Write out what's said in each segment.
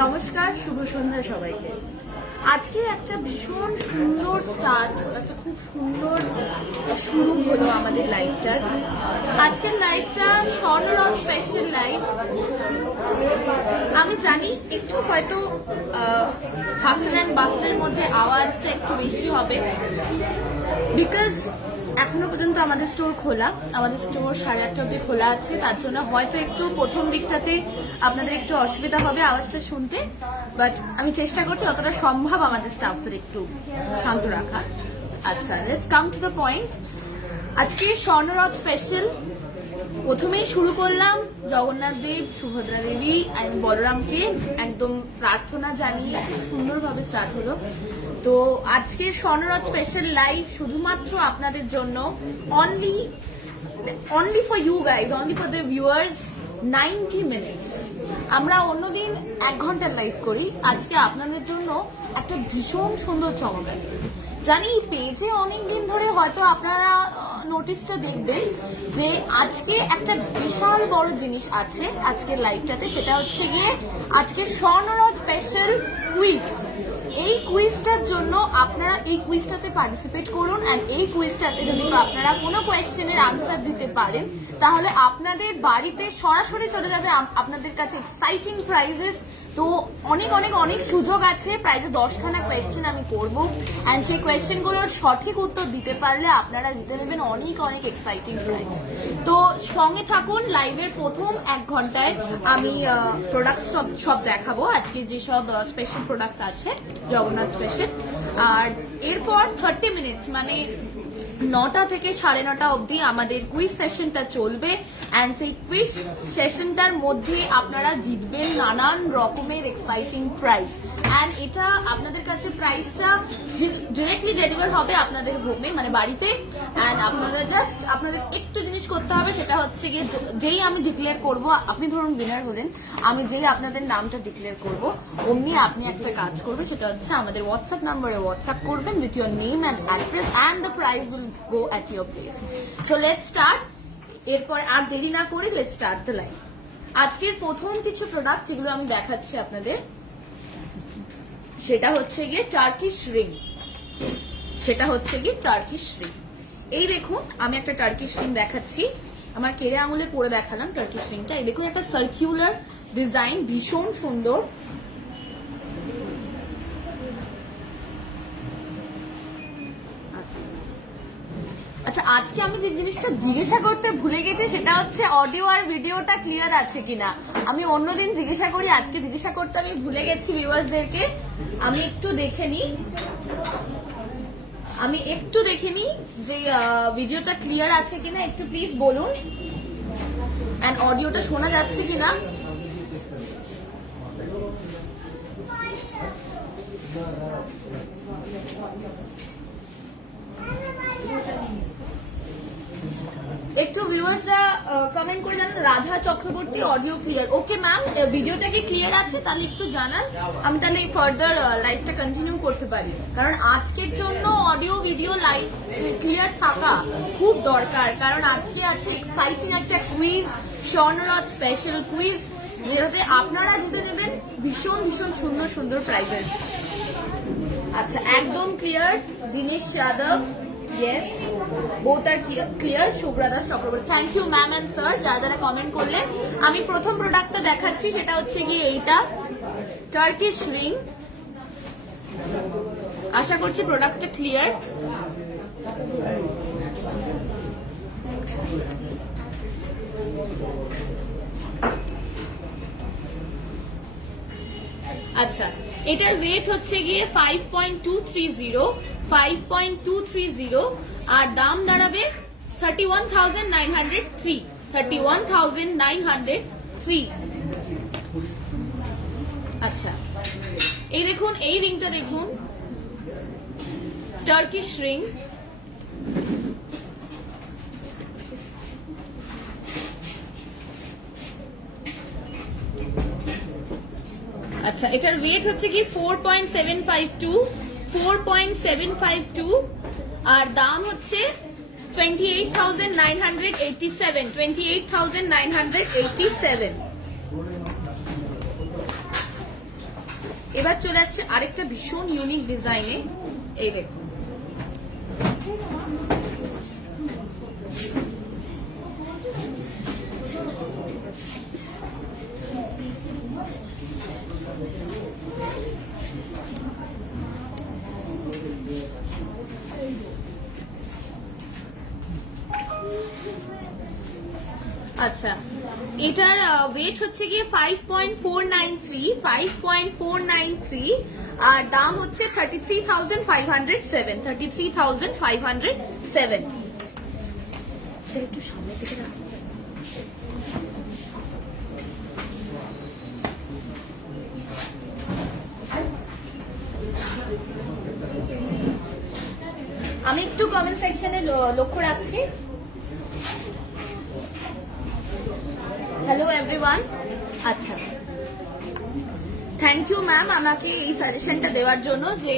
নমস্কার, শুভ সন্ধ্যা সবাইকে। আজকে একটা ভীষণ সুন্দর স্টার্ট, একটা খুব সুন্দর শুরু হলো আমাদের লাইভটার। আজকের লাইভটা স্বর্ণরথ স্পেশাল লাইভ। আমি জানি একটু হয়তো হাসল অ্যান্ড বাসলের মধ্যে আওয়াজটা একটু বেশি হবে, বিকজ এখনো পর্যন্ত আমাদের স্টোর খোলা, আমাদের স্টোর 8:30 অব্দি খোলা আছে। তার জন্য হয়তো একটু প্রথম দিকটাতে আপনাদের একটু অসুবিধা হবে আওয়াজটা শুনতে, বাট আমি চেষ্টা করছি যতটা সম্ভব আমাদের স্টাফদের একটু শান্ত রাখা। আচ্ছা, let's come to the point. আজকে স্বর্ণরথ স্পেশাল প্রথমেই শুরু করলাম জগন্নাথ দেব, সুভদ্রা দেবী এবং বলরামকে একদম প্রার্থনা জানিয়ে সুন্দরভাবে স্টার্ট হলো। তো আজকে স্বর্ণরথ স্পেশাল লাইভ শুধুমাত্র আপনাদের জন্য, only for you guys, only for the viewers, 90 minutes. আমরা অন্যদিন 1 ঘন্টার লাইভ করি, আজকে আপনাদের জন্য একটা ভীষণ সুন্দর চমক আছে। জানি পেজে অনেকদিন ধরে হয়তো আপনারা নোটিশটা দেখবেন যে আজকে একটা বিশাল বড় জিনিস আছে আজকের লাইভটাতে, সেটা হচ্ছে গিয়ে আজকে স্বর্ণরথ স্পেশাল কুইজ। এই কুইজটার জন্য আপনারা এই কুইজটাতে পার্টিসিপেট করুন, অ্যান্ড এই কুইজটাতে যদি আপনারা কোনো কোয়েশ্চেনের আনসার দিতে পারেন তাহলে আপনাদের বাড়িতে সরাসরি চলে যাবে আপনাদের কাছে এক্সাইটিং প্রাইজেস। তো অনেক অনেক অনেক সুযোগ আছে। প্রাইজে 10খানা কোয়েশ্চেন আমি করবো, অ্যান্ড সেই কোয়েশ্চেনগুলোর সঠিক উত্তর দিতে পারলে আপনারা জিতে নেবেন অনেক অনেক এক্সাইটিং প্রাইজ। তো সঙ্গে থাকুন। লাইভের প্রথম 1 ঘন্টায় আমি প্রোডাক্ট সব দেখাবো, আজকে যেসব স্পেশাল প্রোডাক্টস আছে জগন্নাথ স্পেশাল। আর এরপর 30 মিনিটস মানে 9টা থেকে 9:30 অবধি আমাদের কুইজ সেশনটা চলবে, অ্যান্ড সেই কুইজ সেশনটার মধ্যে আপনারা জিতবেন নানান রকমের এক্সাইটিং প্রাইজ। অ্যান্ড এটা আপনাদের কাছে প্রাইজটা ডিরেক্টলি ডেলিভার হবে আপনাদের হোমে, মানে বাড়িতে। অ্যান্ড আপনাদের একটু জিনিস করতে হবে, সেটা হচ্ছে গিয়ে যেই আমি ডিক্লেয়ার করব, আপনি ধরুন উইনার হলেন, আমি যেই আপনাদের নামটা ডিক্লেয়ার করব অমনি আপনি একটা কাজ করবেন, সেটা হচ্ছে আমাদের হোয়াটসঅ্যাপ নাম্বারে হোয়াটসঅ্যাপ করবেন with your name and address, and the prize will go at your place. So let's start. এরপর আর দেরি না করে লেটস স্টার্ট দ্য লাইভ। আজকের প্রথম কিছু প্রোডাক্ট যেগুলো আমি দেখাচ্ছি আপনাদের, সেটা হচ্ছে গিয়ে টার্কিশ রিং। এই দেখুন, আমি একটা টার্কিশ রিং দেখাচ্ছি, আমার কেড়ে আঙুলে পরে দেখালাম টার্কিশ রিংটা। এই দেখুন, একটা সার্কুলার ডিজাইন, ভীষণ সুন্দর। আচ্ছা, আজকে আমি যে জিনিসটা জিজ্ঞাসা করতে ভুলে গেছি সেটা হচ্ছে অডিও আর ভিডিওটা ক্লিয়ার আছে কিনা। আমি অন্যদিন জিজ্ঞাসা করি, আজকে জিজ্ঞাসা করতে আমি ভুলে গেছি ভিউয়ার্সদেরকে। আমি একটু দেখে নিই যে ভিডিওটা ক্লিয়ার আছে কিনা, একটু প্লিজ বলুন, এন্ড অডিওটা শোনা যাচ্ছে কিনা। একটু ভিউয়ার্সরা কমেন্ট করে জানান। Radha Chakraborty, audio clear. Okay ma'am, ভিডিওটা কি ক্লিয়ার আছে তাহলে একটু জানান, আমি তাহলে ফার্দার লাইভটা কন্টিনিউ করতে পারি। কারণ আজকের জন্য অডিও ভিডিও লাইভ ক্লিয়ার থাকা খুব দরকার, কারণ আজকে আছে এক্সাইটিং একটা কুইজ, স্বর্ণরথ স্পেশাল কুইজ, যেটাতে আপনারা জিতে নেবেন ভীষণ ভীষণ সুন্দর সুন্দর প্রাইজেস। আচ্ছা, একদম clear. Dinesh Yadav, yes, both are clear. Shubhrata Chakraborty, thank you ma'am and sir যারা যারা কমেন্ট করলেন। আমি প্রথম প্রোডাক্টটা দেখাচ্ছি, সেটা হচ্ছে গিয়ে এইটা টার্কিশ রিং। আশা করছি প্রোডাক্টটা ক্লিয়ার। আচ্ছা, এটার ওয়েট হচ্ছে গিয়ে 5.230, আর দাম দাঁড়াবে 31,903। আচ্ছা, এই দেখুন, এই রিংটা দেখুন, টার্কিশ রিং। আচ্ছা, এটার ওয়েট হচ্ছে কি 4.752, আর দাম হচ্ছে 28,987, 28,987। এবার চলে আসছে আরেকটা ভীষণ ইউনিক ডিজাইনে, এই দেখুন। আচ্ছা, এটার ওয়েট হচ্ছে গিয়ে 5.493, আর দাম হচ্ছে 33,507, 33,507। একটু সামনে থেকে রাখো। আমি একটু কমেন্ট সেকশনে লক্ষ্য রাখছি। Hello everyone. আচ্ছা, থ্যাংক ইউ ম্যাম আমাকে এই সাজেশনটা দেওয়ার জন্য, যে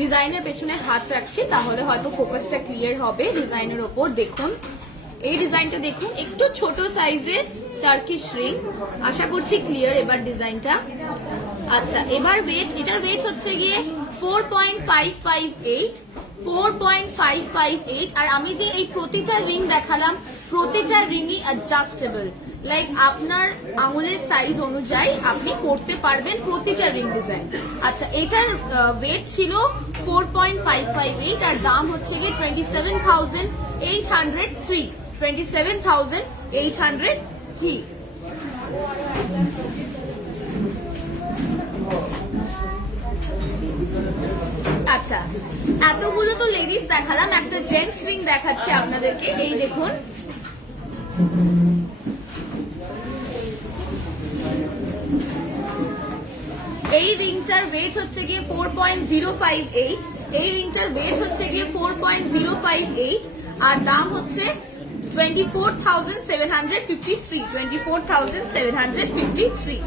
ডিজাইনের পেছনে হাত রাখছি তাহলে হয়তো ফোকাসটা ক্লিয়ার হবে ডিজাইনের ওপর। দেখুন এই ডিজাইনটা দেখুন, একটু ছোট সাইজের টার্কিশ রিং, আশা করছি ক্লিয়ার এবার ডিজাইনটা। আচ্ছা, এবার ওয়েট, এটার ওয়েট হচ্ছে গিয়ে 4.558, 4.558। আর আমি যে এই প্রতিটা রিং দেখালাম, প্রতিটা রিংই অ্যাডজাস্টেবল, লাইক আপনার আঙুলের সাইজ অনুযায়ী আপনি করতে পারবেন প্রতিটা রিং ডিজাইন। আচ্ছা, এটার ওয়েট ছিল 4.558 আর দাম হচ্ছে গিয়ে 27,803, 27,803। আচ্ছা, এতগুলো তো লেডিস দেখালাম, একটা জেন্টস রিং দেখাচ্ছি আপনাদেরকে, এই দেখুন। এই রিংটার ওয়েট হচ্ছে গিয়ে 4.058, এই রিংটার ওয়েট হচ্ছে গিয়ে 4.058 আর দাম হচ্ছে 24,753, 24,753।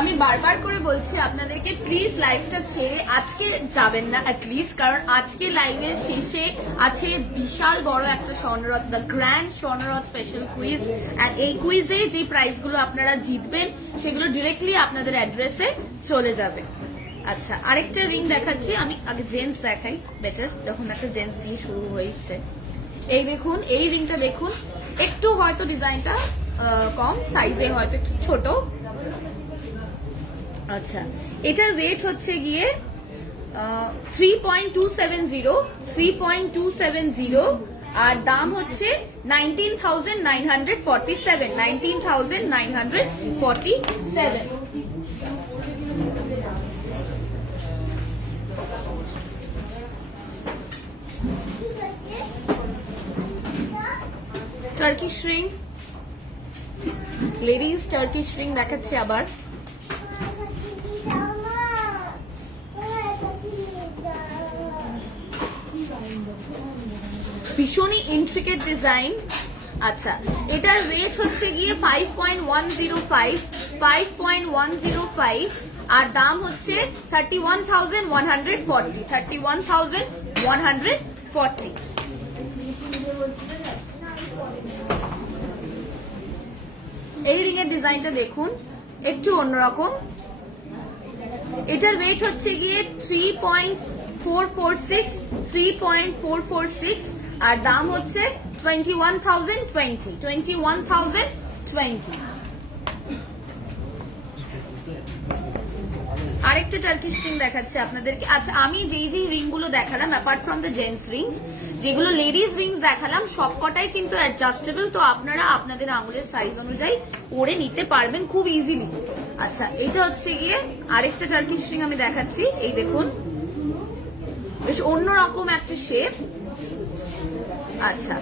আমি বারবার করে বলছি আপনাদেরকে, প্লিজ লাইভটা ছেড়ে আজকে যাবেন না অ্যাটলিস্ট, কারণ আজকে লাইভের শেষে আছে বিশাল বড় একটা স্বর্ণরথ, দ্য গ্র্যান্ড স্বর্ণরথ স্পেশাল কুইজ। আর এই কুইজে যে প্রাইজগুলো আপনারা জিতবেন সেগুলো ডিরেক্টলি আপনাদের অ্যাড্রেসে চলে যাবে। আচ্ছা, আরেকটা রিং দেখাচ্ছি, আমি আগে জেন্টস দেখাই বেটার, যখন একটা জেন্টস দিয়ে শুরু হয়েছে। এই দেখুন, এই রিংটা দেখুন, একটু হয়তো ডিজাইনটা কম সাইজে, হয়তো একটু ছোট। আচ্ছা, এটার ওয়েট হচ্ছে গিয়ে 3.270, আর দাম হচ্ছে 19,947, 19,947। Turkish ring, ladies Turkish ring দেখাচ্ছি আবার। ভীষণই ইন্ট্রিকেট ডিজাইন। আচ্ছা, এটার ওয়েট হচ্ছে গিয়ে 5.105, আর দাম হচ্ছে 31,140, 31,140। এই রিং এর ডিজাইনটা দেখুন, একটু অন্যরকম। এটার ওয়েট হচ্ছে গিয়ে 3.446, আর দাম হচ্ছে 21,020, 21,020। আরেকটা টার্কিশ রিং দেখাচ্ছে আপনাদেরকে। আচ্ছা, আমি যেই রিং গুলো দেখালাম apart from the gents Rings, যেগুলো লেডিস রিংস দেখালাম সবকটাই কিন্তু অ্যাডজাস্টেবল, তো আপনারা আপনাদের আঙুলের সাইজ অনুযায়ী পরে নিতে পারবেন খুব ইজিলি। আচ্ছা, এটা হচ্ছে গিয়ে আরেকটা টার্কিশ রিং আমি দেখাচ্ছি, এই দেখুন, বেশ অন্যরকম একটা শেপ। আচ্ছা,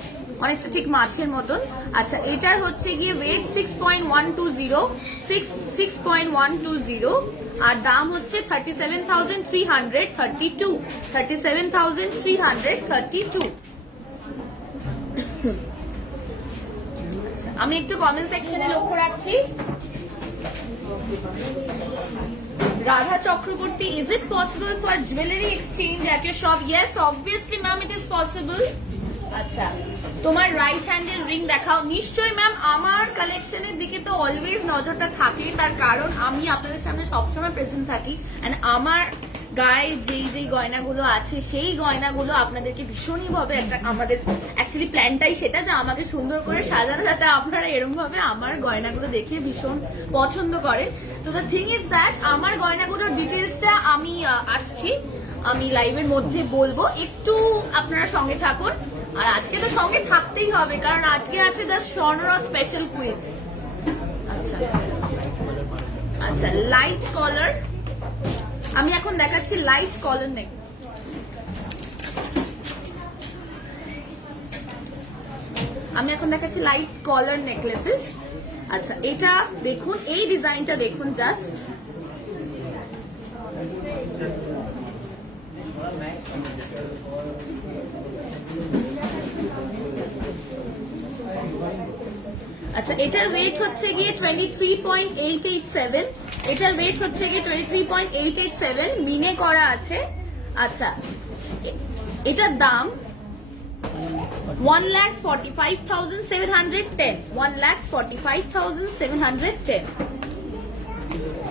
অনেকটা ঠিক মাছের মতন। আচ্ছা, এটার হচ্ছে গিয়ে ওয়েট 6.120, আর দাম হচ্ছে 37,332, 37,332। আমি একটু কমেন্ট সেকশনে লক্ষ্য রাখছি। Radha Chakraborty, is it possible for jewelry exchange at your shop? Yes, obviously ma'am, it is possible. আচ্ছা, তোমার রাইট হ্যান্ডের রিং দেখাও। নিশ্চয়ই ম্যাম, আমার কালেকশনের দিকে তো অলওয়েজ নজরটা থাকে, তার কারণ আমি আপনাদের সামনে সবসময় প্রেজেন্ট থাকি। এন্ড আমার গায়ে যেই গয়নাগুলো আছে সেই গয়নাগুলো আপনাদেরকে ভীষণই ভাবে একটা, আমাদের অ্যাকচুয়ালি প্ল্যানটাই সেটা যে আমাকে সুন্দর করে সাজানো, যাতে আপনারা এরকম ভাবে আমার গয়নাগুলো দেখে ভীষণ পছন্দ করেন। তো দ্য থিং ইজ দ্যাট আমার গয়নাগুলোর ডিটেলসটা আমি আসছি, আমি লাইভের মধ্যে বলবো, একটু আপনারা সঙ্গে থাকুন। আর আজকে তো সঙ্গে থাকতেই হবে, কারণ আজকে আছে দ্য স্বর্ণরথ স্পেশাল কুইজ। আচ্ছা আচ্ছা, লাইট কলার, আমি এখন দেখাচ্ছি লাইট কলার নেক। আমি এখন দেখাচ্ছি লাইট কলার নেকলেসেস। আচ্ছা, এটা দেখুন, এই ডিজাইনটা দেখুন জাস্ট। আচ্ছা, এটার ওয়েট হচ্ছে গিয়ে 23.887, এটার ওয়েট হচ্ছে গিয়ে 23.887, মিনে করা আছে। আচ্ছা, এটার দাম 1,45,710, 1,45,710।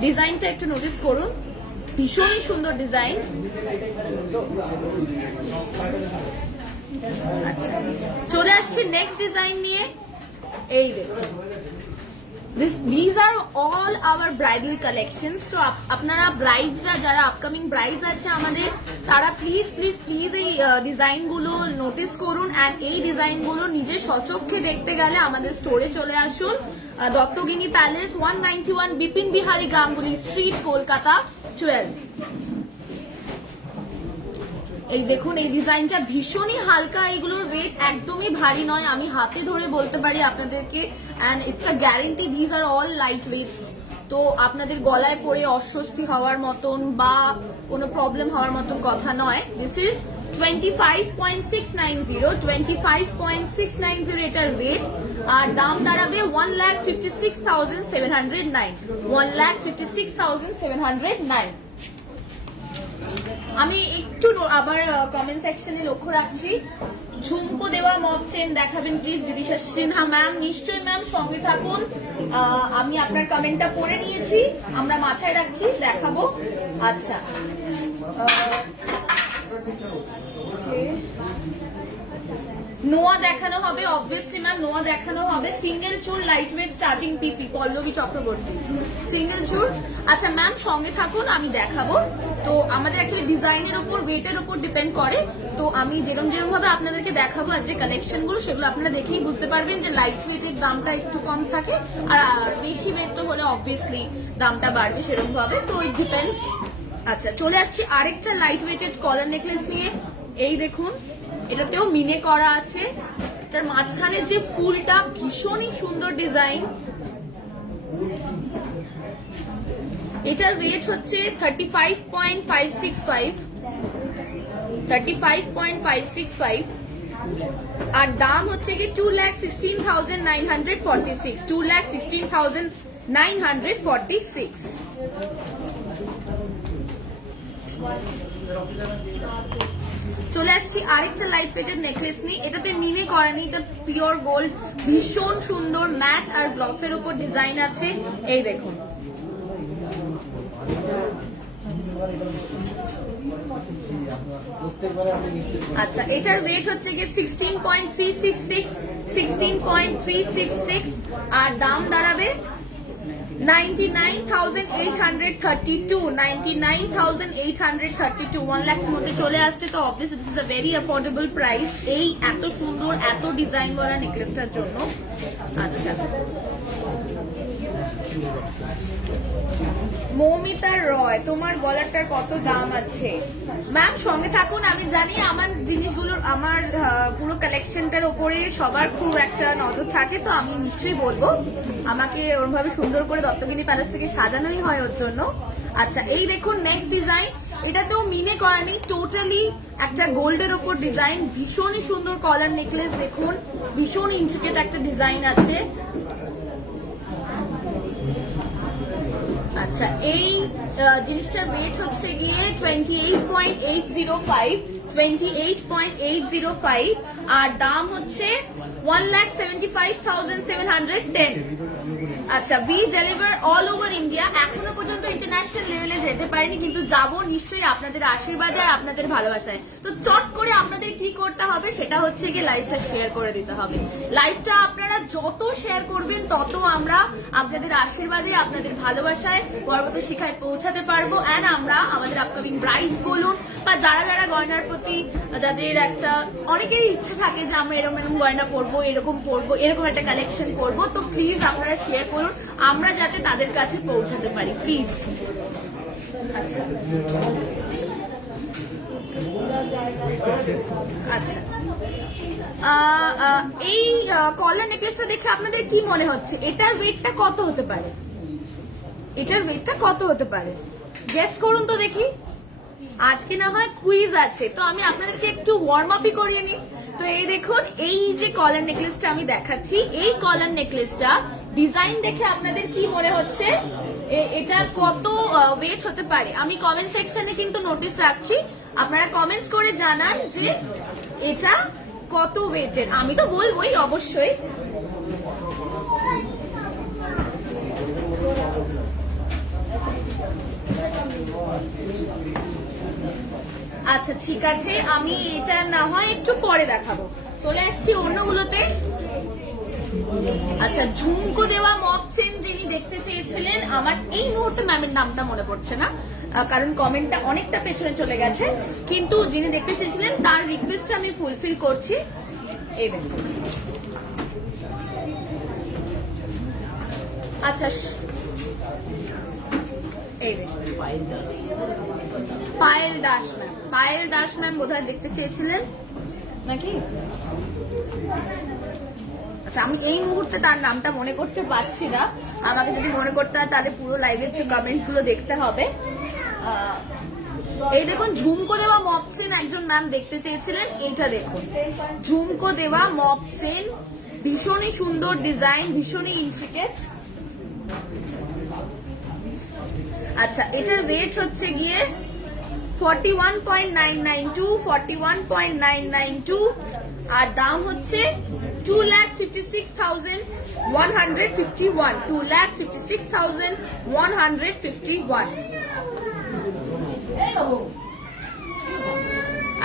ডিজাইনটা একটু নোটিস করুন, ভীষণই সুন্দর ডিজাইন। আচ্ছা, চলে আসছি নেক্সট ডিজাইন নিয়ে। এই দেখুন, these are all our bridal collections. তো আপনারা ব্রাইডসরা, যারা আপকামিং ব্রাইডস আছে আমাদের, তারা প্লিজ প্লিজ প্লিজ এই ডিজাইনগুলো নোটিস করুন। অ্যান্ড এই ডিজাইনগুলো নিজে সচক্ষে দেখতে গেলে আমাদের স্টোরে চলে আসুন, দত্তগিনি প্যালেস, 191 বিপিন বিহারী গাঙ্গুলি স্ট্রিট, কলকাতা 12। এই দেখুন, এই ডিজাইনটা ভীষণই হালকা, এগুলোর ওয়েট একদমই ভারী নয়, আমি হাতে ধরে বলতে পারি আপনাদেরকে। And it's a guarantee, these are all light weights. তো আপনাদের গলায় পরে অস্বস্তি হওয়ার মতন বা কোনো প্রবলেম হওয়ার মতন কথা নয়। দিস ইজ 25.690, 25.690 এটার ওয়েট। আর দাম দাঁড়াবে 1,56,709, 1,56,709। আমি একটু আবার কমেন্ট সেকশনে লক্ষ্য রাখছি, ঝুমকো দেওয়া মব চেন দেখাবেন প্লিজ বিদিশা সিনহা ম্যাম। নিশ্চয়ই ম্যাম, সঙ্গে থাকুন, আমি আপনার কমেন্টটা পড়ে নিয়েছি, আমরা মাথায় রাখছি, দেখাবো। আচ্ছা, নোয়া দেখানো হবে, অবভিয়াসলি ম্যাম নোয়া দেখানো হবে। সিঙ্গেল চুল লাইট ওয়েট স্টার্টিং পিপি, পল্লবী চক্রবর্তী, সিঙ্গেল চুল। আচ্ছা ম্যাম, সঙ্গে থাকুন, আমি দেখাবো। তো আমাদের অ্যাকচুয়ালি ডিজাইনের ওপর, ওয়েটের ওপর ডিপেন্ড করে। তো আমি যেরকম ভাবে আপনাদেরকে দেখাবো আর যে কালেকশন গুলো, সেগুলো আপনারা দেখেই বুঝতে পারবেন যে লাইট ওয়েটের দামটা একটু কম থাকে, আর বেশি ওয়েট তো হলে অবভিয়াসলি দামটা বাড়বে সেরকম ভাবে, তো ইট ডিপেন্ডস। আচ্ছা, চলে আসছি আরেকটা লাইট ওয়েটেড কলার নেকলেস নিয়ে। এই দেখুন, এটাতেও মিনে করা আছে, এটার মাঝখানে যে ফুলটা ভীষণই সুন্দর ডিজাইন। এটার ওয়েট হচ্ছে 35.565, 35.565, আর দাম হচ্ছে কি 2,16,946, 2,16,946। চলে আসছি আরেকটা লাইট ওয়েটেড নেকলেস নিয়ে। এটাতে মিনে করা নেই, এটা পিওর গোল্ড, ভীষণ সুন্দর ম্যাচ আর গ্লসের উপর ডিজাইন আছে। এই দেখুন, আচ্ছা, এটার ওয়েট হচ্ছে গিয়ে 16.366, 16.366, আর দাম দাঁড়াবে 99,832, 99,832, 1 লাখ মধ্যে চলে আসছে। তো obviously this is a very affordable price এই এত সুন্দর, এত ডিজাইন ওয়ালা নেকলেসটার জন্য। আচ্ছা, মৌমিতা রয়, তোমার গলাটার কত দাম আছে? ম্যাম সঙ্গে থাকুন, আমি জানি আমার জিনিসগুলোর, আমার পুরো কালেকশনটার উপরে সবার খুব একটা নজর থাকে, তো আমি নিশ্চয়ই বলবো। আমাকে ওরভাবে সুন্দর করে দত্তগিনি প্যালেস থেকে সাজানোই হয় ওর জন্য। আচ্ছা, এই দেখুন নেক্সট ডিজাইন, এটাতেও মিনে করা নেই, টোটালি একটা গোল্ডের ওপর ডিজাইন, ভীষণই সুন্দর কলার নেকলেস। দেখুন, ভীষণ ইন্ট্রিকেট একটা ডিজাইন আছে। আচ্ছা, এই জিনিসটার ওয়েট হচ্ছে গিয়ে 28.805, 28.805, আর দাম হচ্ছে 1,75,710। আচ্ছা, we deliver all over India. এখনো পর্যন্ত ইন্টারন্যাশনাল লেভেলে যেতে পারিনি, কিন্তু যাবো নিশ্চয়ই আপনাদের আশীর্বাদে আর আপনাদের ভালোবাসায়। তো চট করে আপনাদের কি করতে হবে সেটা হচ্ছে গিয়ে লাইভটা শেয়ার করে দিতে হবে। লাইভটা আপনারা যত শেয়ার করবেন তত আমরা আপনাদের আশীর্বাদে আপনাদের ভালোবাসায় পরবর্তী শিখায় পৌঁছাতে পারবো। অ্যান্ড আমরা আমাদের আপকামিং ব্রাইডস বলুন বা যারা যারা গয়নার প্রতি যাদের একটা অনেকেরই ইচ্ছা থাকে যে আমরা এরকম এরকম গয়না পরবো, এরকম পরবো, এরকম একটা কালেকশন করবো, তো প্লিজ আপনারা শেয়ার করুন আমরা যাতে তাদের কাছে পৌঁছাতে পারি, প্লিজ। আচ্ছা আচ্ছা, এই কলার নেকলেসটা দেখে আপনাদের কি মনে হচ্ছে এটার ওয়েটটা কত হতে পারে? এটার ওয়েটটা কত হতে পারে গেস করুন তো দেখি। আজকে না হয় কুইজ আছে, তো আমি আপনাদেরকে একটু ওয়ার্ম আপই করিয়ে নিই। তো এই দেখুন, এই যে কলার নেকলেসটা আমি দেখাচ্ছি, এই কলার নেকলেসটা ডিজাইন দেখে আপনাদের কি মনে হচ্ছে এটা কত ওয়েট হতে পারে? আমি কমেন্ট সেকশনে কিন্তু নোটিস রাখছি, আপনারা কমেন্টস করে জানান যে এটা কত ওয়েটের। আমি তো বলবোই অবশ্যই। আচ্ছা ঠিক আছে, আমি এটা না হয় একটু পরে দেখাবো। চলে আসছি অন্যগুলোতে। আচ্ছা, ঝুমকো দেওয়া মপ চেন যিনি দেখতে চেয়েছিলেন, আমার এই মুহূর্তে ম্যামের নামটা মনে পড়ছে না কারণ কমেন্টটা অনেকটা পেছনে চলে গেছে, কিন্তু যিনি দেখতে চেয়েছিলেন তার রিকোয়েস্টটা আমি ফুলফিল করছি। এই দেখুন, আচ্ছা এই দেখুন, পায়েল দাস ম্যাম, পায়েল দাস ম্যাম বোধহয় দেখতে চেয়েছিলেন নাকি? আচ্ছা, আমি এই মুহূর্তে তার নামটা মনে করতে পারছি না। আমাকে যদি মনে করতে হয় তাহলে পুরো লাইভের যে কমেন্টস গুলো দেখতে হবে। এই দেখুন, ঝুমকো দেওয়া মপ চেন একজন ম্যাম দেখতে চেয়েছিলেন। এইটা দেখুন, ঝুমকো দেওয়া মপ চেন, ভীষণই সুন্দর ডিজাইন, ভীষণই ইন্ট্রিকেট। আচ্ছা, এটার ওয়েট হচ্ছে গিয়ে 41.992, 41.992, আর দাম হচ্ছে 2,56,151, 2,56,151।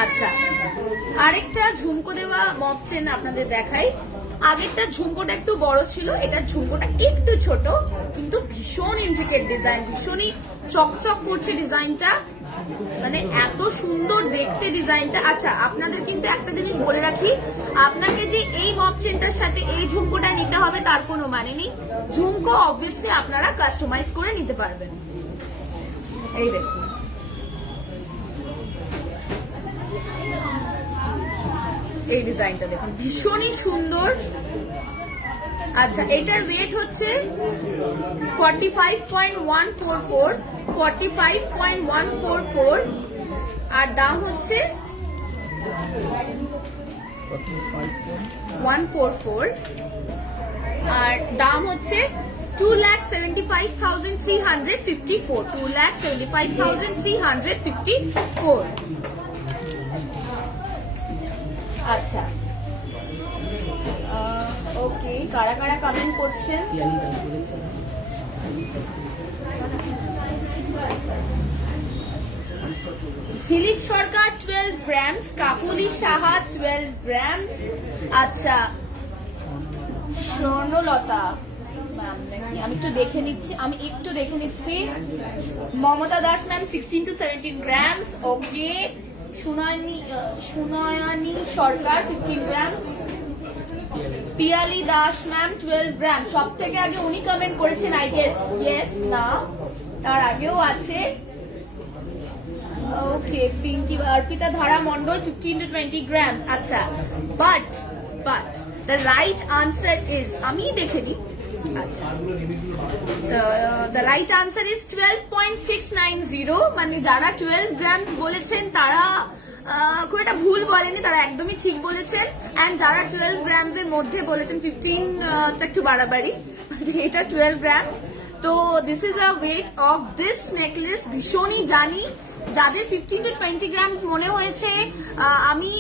আচ্ছা, আরেকটা ঝুমকো দেওয়া মপ চেন আপনাদের দেখাই। আগেরটা ঝুমকোটা একটু বড় ছিল, এটার ঝুমকোটা একটু ছোট, কিন্তু ভীষণ ইন্ট্রিকেট ডিজাইন, ভীষণই চকচক করছে ডিজাইনটা, মানে এত সুন্দর দেখতে ডিজাইনটা। আচ্ছা, আপনাদের কিন্তু একটা জিনিস বলে রাখি, আপনাকে যে এই মপ চেনটার সাথে এই ঝুমকোটা নিতে হবে তার কোনো মানে নেই। ঝুমকো অবভিয়াসলি আপনারা কাস্টমাইজ করে নিতে পারবেন। এই দেখুন, এই ডিজাইনটা দেখুন, ভীষণই সুন্দর। আচ্ছা, এটার ওয়েট হচ্ছে 45.144, 45.144, আর দাম হচ্ছে 144, আর দাম হচ্ছে 2,75,354, 2,75,354। আচ্ছা, ওকে, কারা কারা কমেন্ট করছেন? ঝিলিক সরকার 12 গ্রামস, কাকুলি সাহা 12 গ্রামস। আচ্ছা, স্বর্ণলতা ম্যাম নাকি, আমি একটু দেখে নিচ্ছি। Mamata Das ma'am 16 to 17 grams. Okay, Sunayani Sarkar 15 grams. Piyali Das ma'am 12 গ্রাম। সব থেকে আগে উনি কমেন্ট করেছেন, আই গেস। ইয়েস, না, তার আগেও আছে। ওকে, পিঙ্কি অর্পিতা ধারা মন্ডল 15 to 20 গ্রাম। আচ্ছা, but the right answer is, আমি দেখে নিই। আচ্ছা, দ্য রাইট আনসার ইজ 12.690, মানে যারা 12 গ্রামস বলেছেন তারা খুব একটা ভুল বলেনি, তারা একদমই ঠিক বলেছেন। এন্ড যারা 12 গ্রামস এর মধ্যে বলেছেন 15টা একটু বাড়াবাড়ি, এটা 12 গ্রামস। তো this is a weight of this necklace. ভীষণই জানি যাদের 15 to 20 গ্রামস মনে হয়েছে, আমি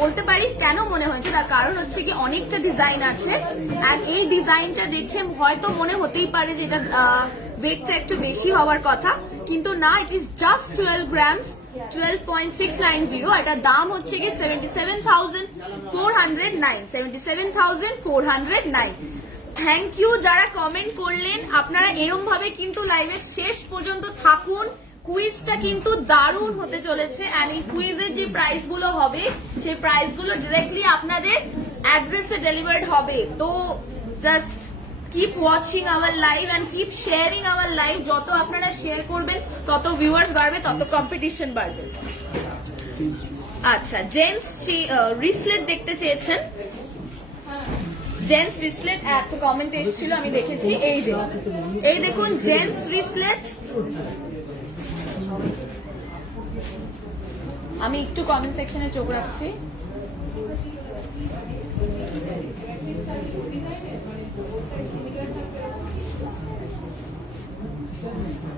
বলতে পারি কেন মনে হয়েছে। তার কারণ হচ্ছে কি অনেকটা ডিজাইন আছে, আর এই ডিজাইনটা দেখে হয়তো মনে হতেই পারে যে এটা ওয়েটটা একটু বেশি হওয়ার কথা, কিন্তু না, ইট ইজ জাস্ট 12 গ্রামস, 12.690। এটার দাম হচ্ছে কি 77,409, 77,409। থ্যাংক ইউ যারা কমেন্ট করলেন। আপনারা এরম ভাবে কিন্তু লাইভের শেষ পর্যন্ত থাকুন। কুইজটা কিন্তু দারুণ হতে চলেছে, এন্ড এই কুইজের যে প্রাইস গুলো হবে সেই প্রাইস গুলো ডিরেক্টলি আপনাদের অ্যাড্রেসে ডেলিভার্ড হবে। তো just keep watching our live and keep sharing our live. যত আপনারা শেয়ার করবেন তত ভিউয়ার্স বাড়বে, তত কম্পিটিশন বাড়বে। আচ্ছা, জেন্টস রিসলেট দেখতে চেয়েছেন। জেন্টস রিসলেট এত কমেন্ট এসেছিল, আমি দেখেছি। এই দেখুন জেন্টস রিসলেট। আমি একটু কমেন্ট সেকশনে চোখ রাখছি।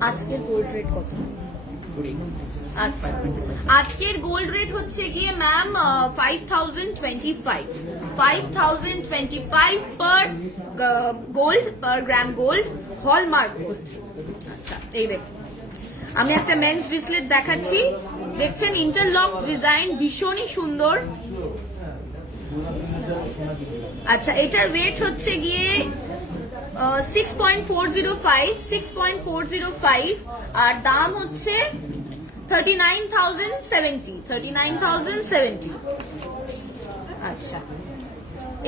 আজকের গোল্ড রেট কত? আচ্ছা, আজকের গোল্ড রেট হচ্ছে গিয়ে ম্যাম 5025 পার গোল্ড, পার গ্রাম গোল্ড, হলমার্ক গোল্ড। আচ্ছা, এই দেখুন আমি একটা মেন্স ব্রেসলেট দেখাচ্ছি। দেখছেন ইন্টারলক ডিজাইন, ভীষণই সুন্দর। আচ্ছা, এটার ওয়েট হচ্ছে গিয়ে 6.405, আর দাম হচ্ছে 39,070। আচ্ছা,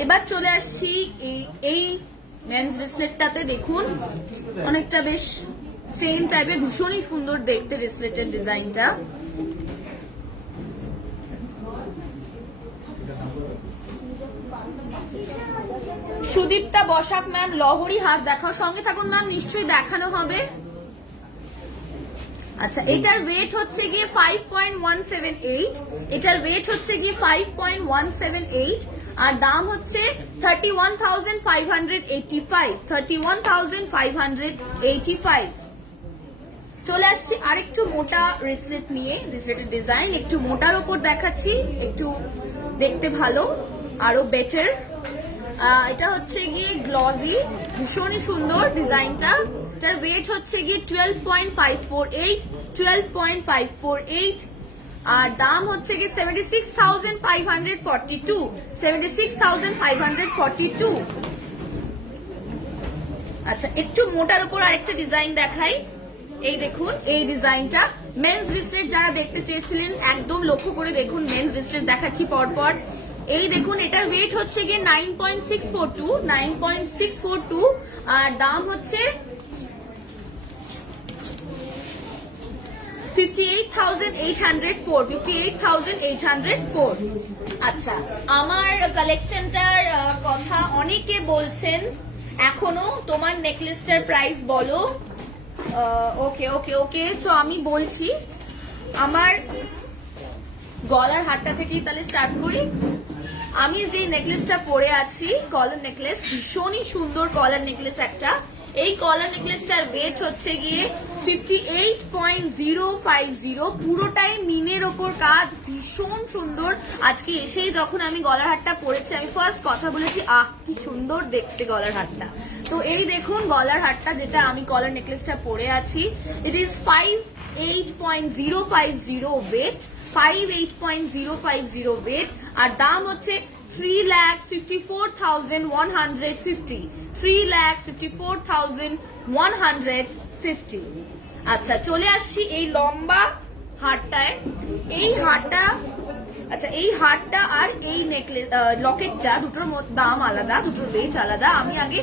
এবার চলে আসছি এই মেন্স ব্রেসলেটটাতে। দেখুন অনেকটা বেশ সেম টাইপের, ভীষণই সুন্দর দেখতে ব্রেসলেটের ডিজাইনটা। সুদীপ্তা বসাক ম্যাম, লহরি হার দেখাও। সঙ্গে থাকুন ম্যাম, নিশ্চয়ই দেখানো হবে। আচ্ছা, এটার ওয়েট হচ্ছে গিয়ে 5.178, এটার ওয়েট হচ্ছে গিয়ে 5.178, আর দাম হচ্ছে 31,585। চলে আসছি আরেকটু মোটা রিসলেট নিয়ে। রিসলেটের ডিজাইন একটু মোটার ওপর দেখাচ্ছি, একটু দেখতে ভালো, আরো বেটার। এটা হচ্ছে গিয়ে গ্লসি, ভীষণই সুন্দর ডিজাইনটা। এটার ওয়েট হচ্ছে গিয়ে 12.548, আর দাম হচ্ছে গিয়ে 76,542। আচ্ছা, একটু মোটার উপর আরেকটা ডিজাইন দেখাই। এই দেখুন এই ডিজাইনটা। মেন্স ব্রেসলেট যারা দেখতে চেয়েছিলেন একদম লক্ষ্য করে দেখুন, মেন্স ব্রেসলেট দেখাচ্ছি পরপর। এই দেখুন এটার ওয়েট হচ্ছে গিয়ে 9.642, আর দাম হচ্ছে 58,804। আচ্ছা, আমার কালেকশনটার কথা অনেকে বলছেন এখনো, তোমার নেকলেসটার প্রাইস বলো। ওকে, তো আমি বলছি, আমার গলার হারটা থেকেই তাহলে স্টার্ট করি। আমি যে নেকলেসটা পরে আছি, কলার নেকলেস, ভীষণই সুন্দর কলার নেকলেস একটা। এই কলার নেকলেসটার ওয়েট হচ্ছে গিয়ে 58.050, পুরোটাই মিনের ওপর কাজ, ভীষণ সুন্দর। আজকে এসেই যখন আমি গলার হারটা পরেছি, আমি ফার্স্ট কথা বলেছি, আহ কি সুন্দর দেখতে গলার হারটা। তো এই দেখুন গলার হারটা, যেটা আমি কলার নেকলেসটা পরে আছি, ইট ইজ 58.050 ওয়েট, 58.050 ওয়েট, আর দাম হচ্ছে 3,54,150, 3,54,150। আচ্ছা, চলে আসছি এই লম্বা হারটায়। এই হারটা, আচ্ছা এই হারটা আর এই নেকলেস লকেটটা দুটোর দাম আলাদা, দুটোর ওয়েট আলাদা। আমি আগে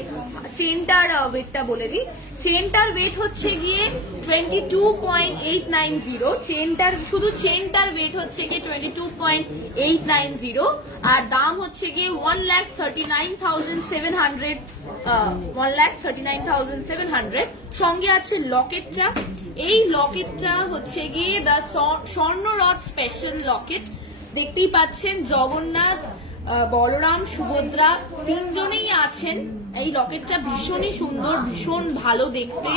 চেনটার ওয়েটটা বলে দিই। চেনটার ওয়েট হচ্ছে গিয়ে 22.890, চেনটার শুধু চেনটার ওয়েট হচ্ছে গিয়ে 22.890, আর দাম হচ্ছে গিয়ে 1,39,700। সঙ্গে আছে লকেটটা। এই লকেটটা হচ্ছে গিয়ে দ্য স্বর্ণরথ স্পেশাল লকেট। দেখতেই পাচ্ছেন জগন্নাথ বলরাম সুভদ্রা তিনজনেই আছেন। এই লকেটটা ভীষণই সুন্দর, ভীষণ ভালো দেখতে।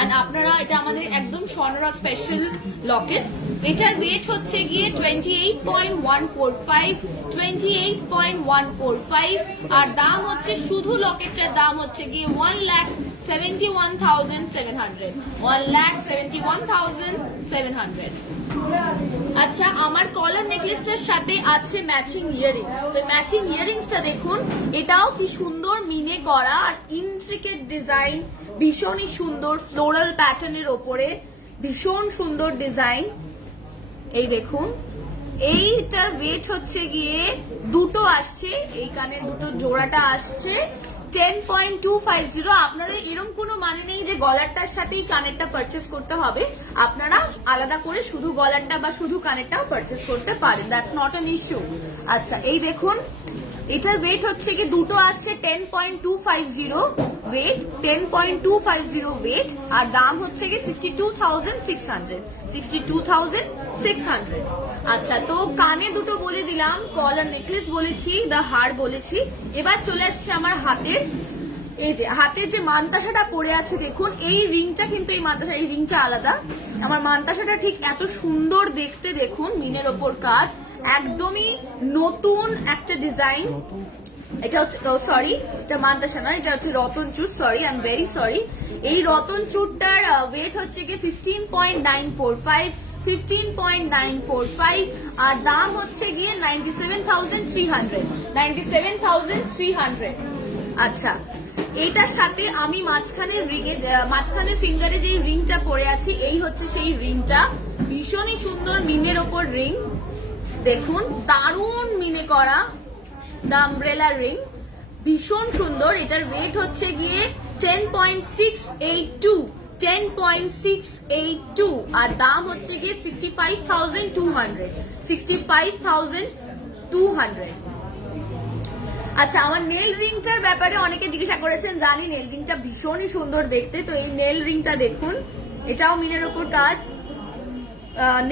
এন্ড আপনারা, এটা আমাদের একদম স্বর্ণরাজ স্পেশাল লকেট। এটার ওয়েট হচ্ছে গিয়ে 28.145, 28.145। আর দাম হচ্ছে, শুধু লকেটটার দাম হচ্ছে গিয়ে 1,71,700, 1,71,700। আচ্ছা, আমার কলার নেকলেসটার সাথে আছে ম্যাচিং ইয়ারিংস। তো ম্যাচিং ইয়ারিংসটা দেখুন, এটাও কি সুন্দর মিনে করা আর ইন্ট্রিকেট ডিজাইন, ভীষণই সুন্দর ফ্লোরাল প্যাটার্নের ওপরে, ভীষণ সুন্দর ডিজাইন। এই দেখুন, এইটার ওয়েট হচ্ছে গিয়ে দুটো আসছে, এই কানের দুটো জোড়াটা আসছে 10.250। আপনাদের এরকম কোনো মানে নেই যে গলারটার সাথেই কানেরটা পারচেস করতে হবে, আপনারা আলাদা করে শুধু গলারটা বা শুধু কানেরটাও পারচেস করতে পারেন, দ্যাটস নট অ্যান ইস্যু। আচ্ছা, এই দেখুন, এটার ওয়েট হচ্ছে কি দুটো আসছে 10.250 ওয়েট, 10.250 ওয়েট। আর দাম হচ্ছে কি 62,600, 62,600। আচ্ছা, তো কানে দুটো বলে দিলাম, কলার নেকলেস বলেছি, দা হার বলেছি। এবার চলে আসছে আমার হাতের। এই যে হাতের যে মানতাসাটা পড়ে আছে দেখুন, এই রিংটা কিন্তু, এই মানতাসা, এই রিংটা আলাদা। আমার মানতাসাটা ঠিক এত সুন্দর দেখতে, দেখুন মিনের ওপর কাজ, একদমই নতুন একটা ডিজাইন। এটা হচ্ছে, সরি, এটা মানতাসা নয়, এটা হচ্ছে রতন চুর, sorry, I am very sorry. এই রতন চুরটার ওয়েট হচ্ছে কি 15.945, 15.945। আর দাম হচ্ছে গিয়ে 97,300, 97,300। আচ্ছা, এইটার সাথে আমি মাঝখানে ফিঙ্গারে যে রিংটা পরে আছি, এই হচ্ছে সেই রিংটা, ভীষণই সুন্দর মিনের ওপর রিং, দেখুন দারুণ মিনে করা, দ্য আমব্রেলা রিং, ভীষণ সুন্দর। এটার ওয়েট হচ্ছে গিয়ে 10.682, 10.682। আর দাম হচ্ছে গিয়ে 65,200, 65,200। আচ্ছা, আমার নেল রিংটার ব্যাপারে অনেকে জিজ্ঞাসা করেছেন, জানি নেল রিংটা ভীষণই সুন্দর দেখতে। তো এই নেল রিংটা দেখুন, এটাও মিনের ওপর কাজ।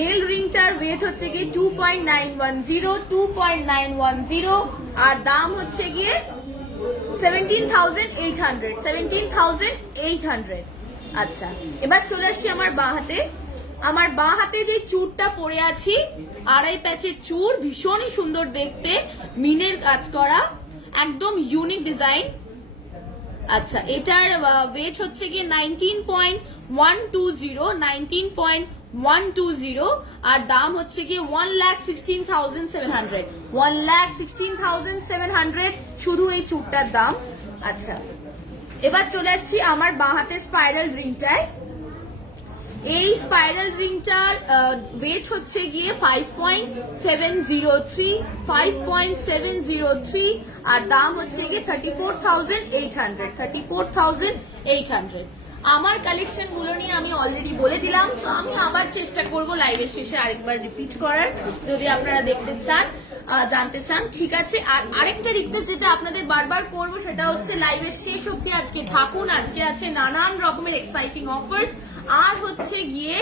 নেল রিংটার ওয়েট হচ্ছে গিয়ে 2.910, 2.910। আর দাম হচ্ছে গিয়ে 17,800, 17,800। আচ্ছা, এবার চলে আসছি আমার বাঁ হাতে। আমার বাঁ হাতে যে চুরটা পরে আছি, আড়াই প্যাচের চুর, ভীষণই সুন্দর দেখতে, মিনের কাজ করা, একদম ইউনিক ডিজাইন। আচ্ছা, এটার ওয়েট হচ্ছে গিয়ে 19.120, 19.120। আর দাম হচ্ছে গিয়ে 1,16,700, 1,16,700 শুধু এই চুরটার দাম। আচ্ছা, এবার চলে আসছি আমার বাঁ হাতের স্পাইরাল রিংটায়। এই স্পাইরাল রিংটার ওয়েট হচ্ছে গিয়ে 5.703, 5.703। আর দাম হচ্ছে গিয়ে 34,800, 34,800। আমার কালেকশন গুলো নিয়ে আমি অলরেডি বলে দিলাম, তো আমি আবার চেষ্টা করব লাইভের শেষে আরেকবার রিপিট করার, যদি আপনারা দেখতে চান, জানতে চান, ঠিক আছে। আর আরেকটা রিকোয়েস্ট যেটা আপনাদের বারবার করবো, সেটা হচ্ছে লাইভের শেষ অব্দি আজকে থাকুন। আজকে আছে নানান রকমের এক্সাইটিং অফার্স। আর হচ্ছে গিয়ে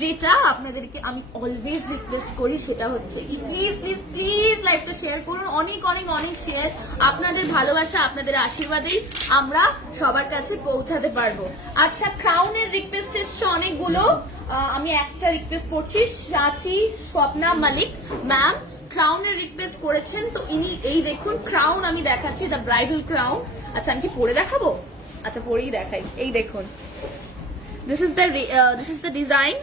যেটা আপনাদেরকে আমি অলওয়েজ রিকোয়েস্ট করি, সেটা হচ্ছে প্লিজ প্লিজ প্লিজ লাইভটা শেয়ার করুন, অনেক অনেক অনেক শেয়ার। আপনাদের ভালোবাসা, আপনাদের আশীর্বাদেই আমরা সবার কাছে পৌঁছাতে পারবো। আচ্ছা, ক্রাউনের রিকোয়েস্ট এসছে অনেকগুলো, আমি একটা রিকোয়েস্ট করছি, সাচি স্বপ্না মালিক ম্যাম ক্রাউনের রিকোয়েস্ট করেছেন। তো ইনি, এই দেখুন ক্রাউন আমি দেখাচ্ছি, দ্য ব্রাইডাল ক্রাউন। আচ্ছা, আমি কি পরে দেখাবো? আচ্ছা, পরেই দেখাই। এই দেখুন, this is the design.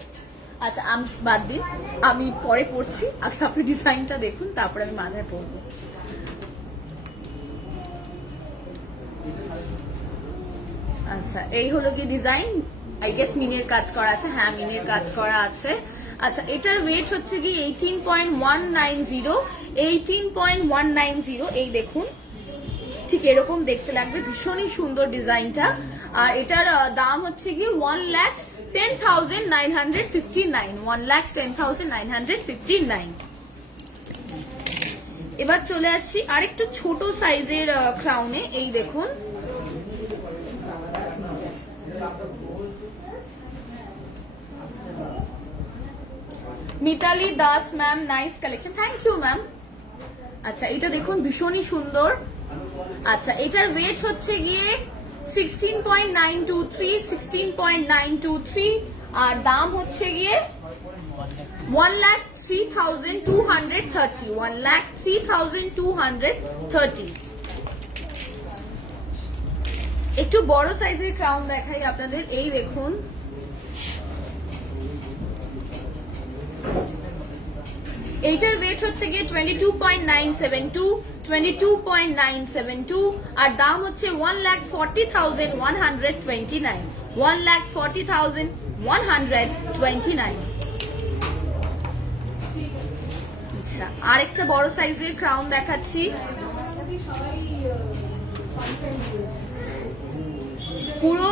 আচ্ছা, আমি বাদ দিন, আমি পরে পড়ছি, আগে আপনি ডিজাইনটা দেখুন, তারপরে আমি মাথায় পরবো। আচ্ছা, এই হলো কি ডিজাইন, আই গেস মিনের কাজ করা আছে, হ্যাঁ মিনের কাজ করা আছে। আচ্ছা, এটার ওয়েট হচ্ছে কি 18.190, 18.190। এই দেখুন, ঠিক এরকম দেখতে লাগবে, ভীষণই সুন্দর ডিজাইনটা। আর এটার দাম হচ্ছে কি 1,10,959, 1,10,959। এবার চলে আসছি আরেকটু ছোট সাইজের ক্রাউনে। এই দেখুন, Mitali Das ma'am, nice collection, thank you ma'am. আচ্ছা এটা দেখুন ভীষণই সুন্দর। আচ্ছা এটার ওয়েট হচ্ছে গিয়ে 16.923 আর দাম হচ্ছে গিয়ে 1,03,230 একটু বড় সাইজের ক্রাউন দেখাই আপনাদের। এই দেখুন এইটার ওয়েট হচ্ছে গিয়ে 22.972 আর দাম হচ্ছে 1,40,129 1,40,129। আচ্ছা আরেকটা বড় সাইজের ক্রাউন দেখাচ্ছি। পুরো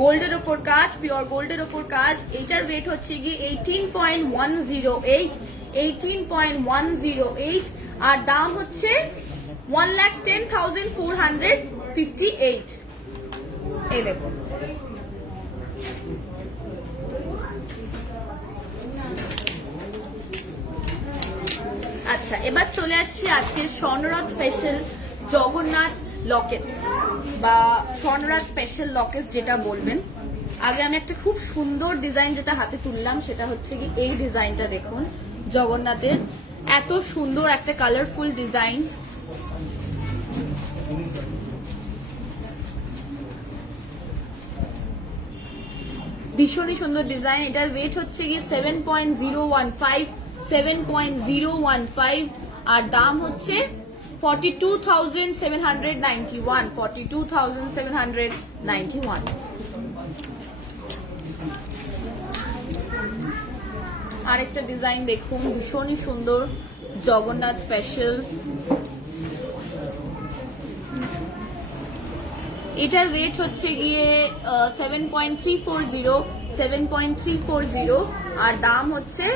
গোল্ডের ওপর কাজ, পিওর গোল্ডের ওপর কাজ। এইটার ওয়েট হচ্ছে গিয়ে 18.108 আর দাম হচ্ছে 1,10,458। এই দেখুন আচ্ছা এবার চলে আসছি আজকের স্বর্ণরাজ স্পেশাল জগন্নাথ লকেটস বা স্বর্ণরাজ স্পেশাল লকেটস যেটা বলবেন। আগে আমি একটা খুব সুন্দর ডিজাইন যেটা হাতে তুললাম সেটা হচ্ছে কি এই ডিজাইনটা দেখুন জগন্নাথের, এত সুন্দর একটা কালারফুল ডিজাইন। ভীষণই সুন্দর ডিজাইন। এটার ওয়েট হচ্ছে গিয়ে 7.015 আর দাম হচ্ছে 42,791 আরেকটা ডিজাইন দেখুন ভীষণই সুন্দর জগন্নাথ স্পেশাল। এটার ওয়েট হচ্ছে গিয়ে 7.340 আর দাম হচ্ছে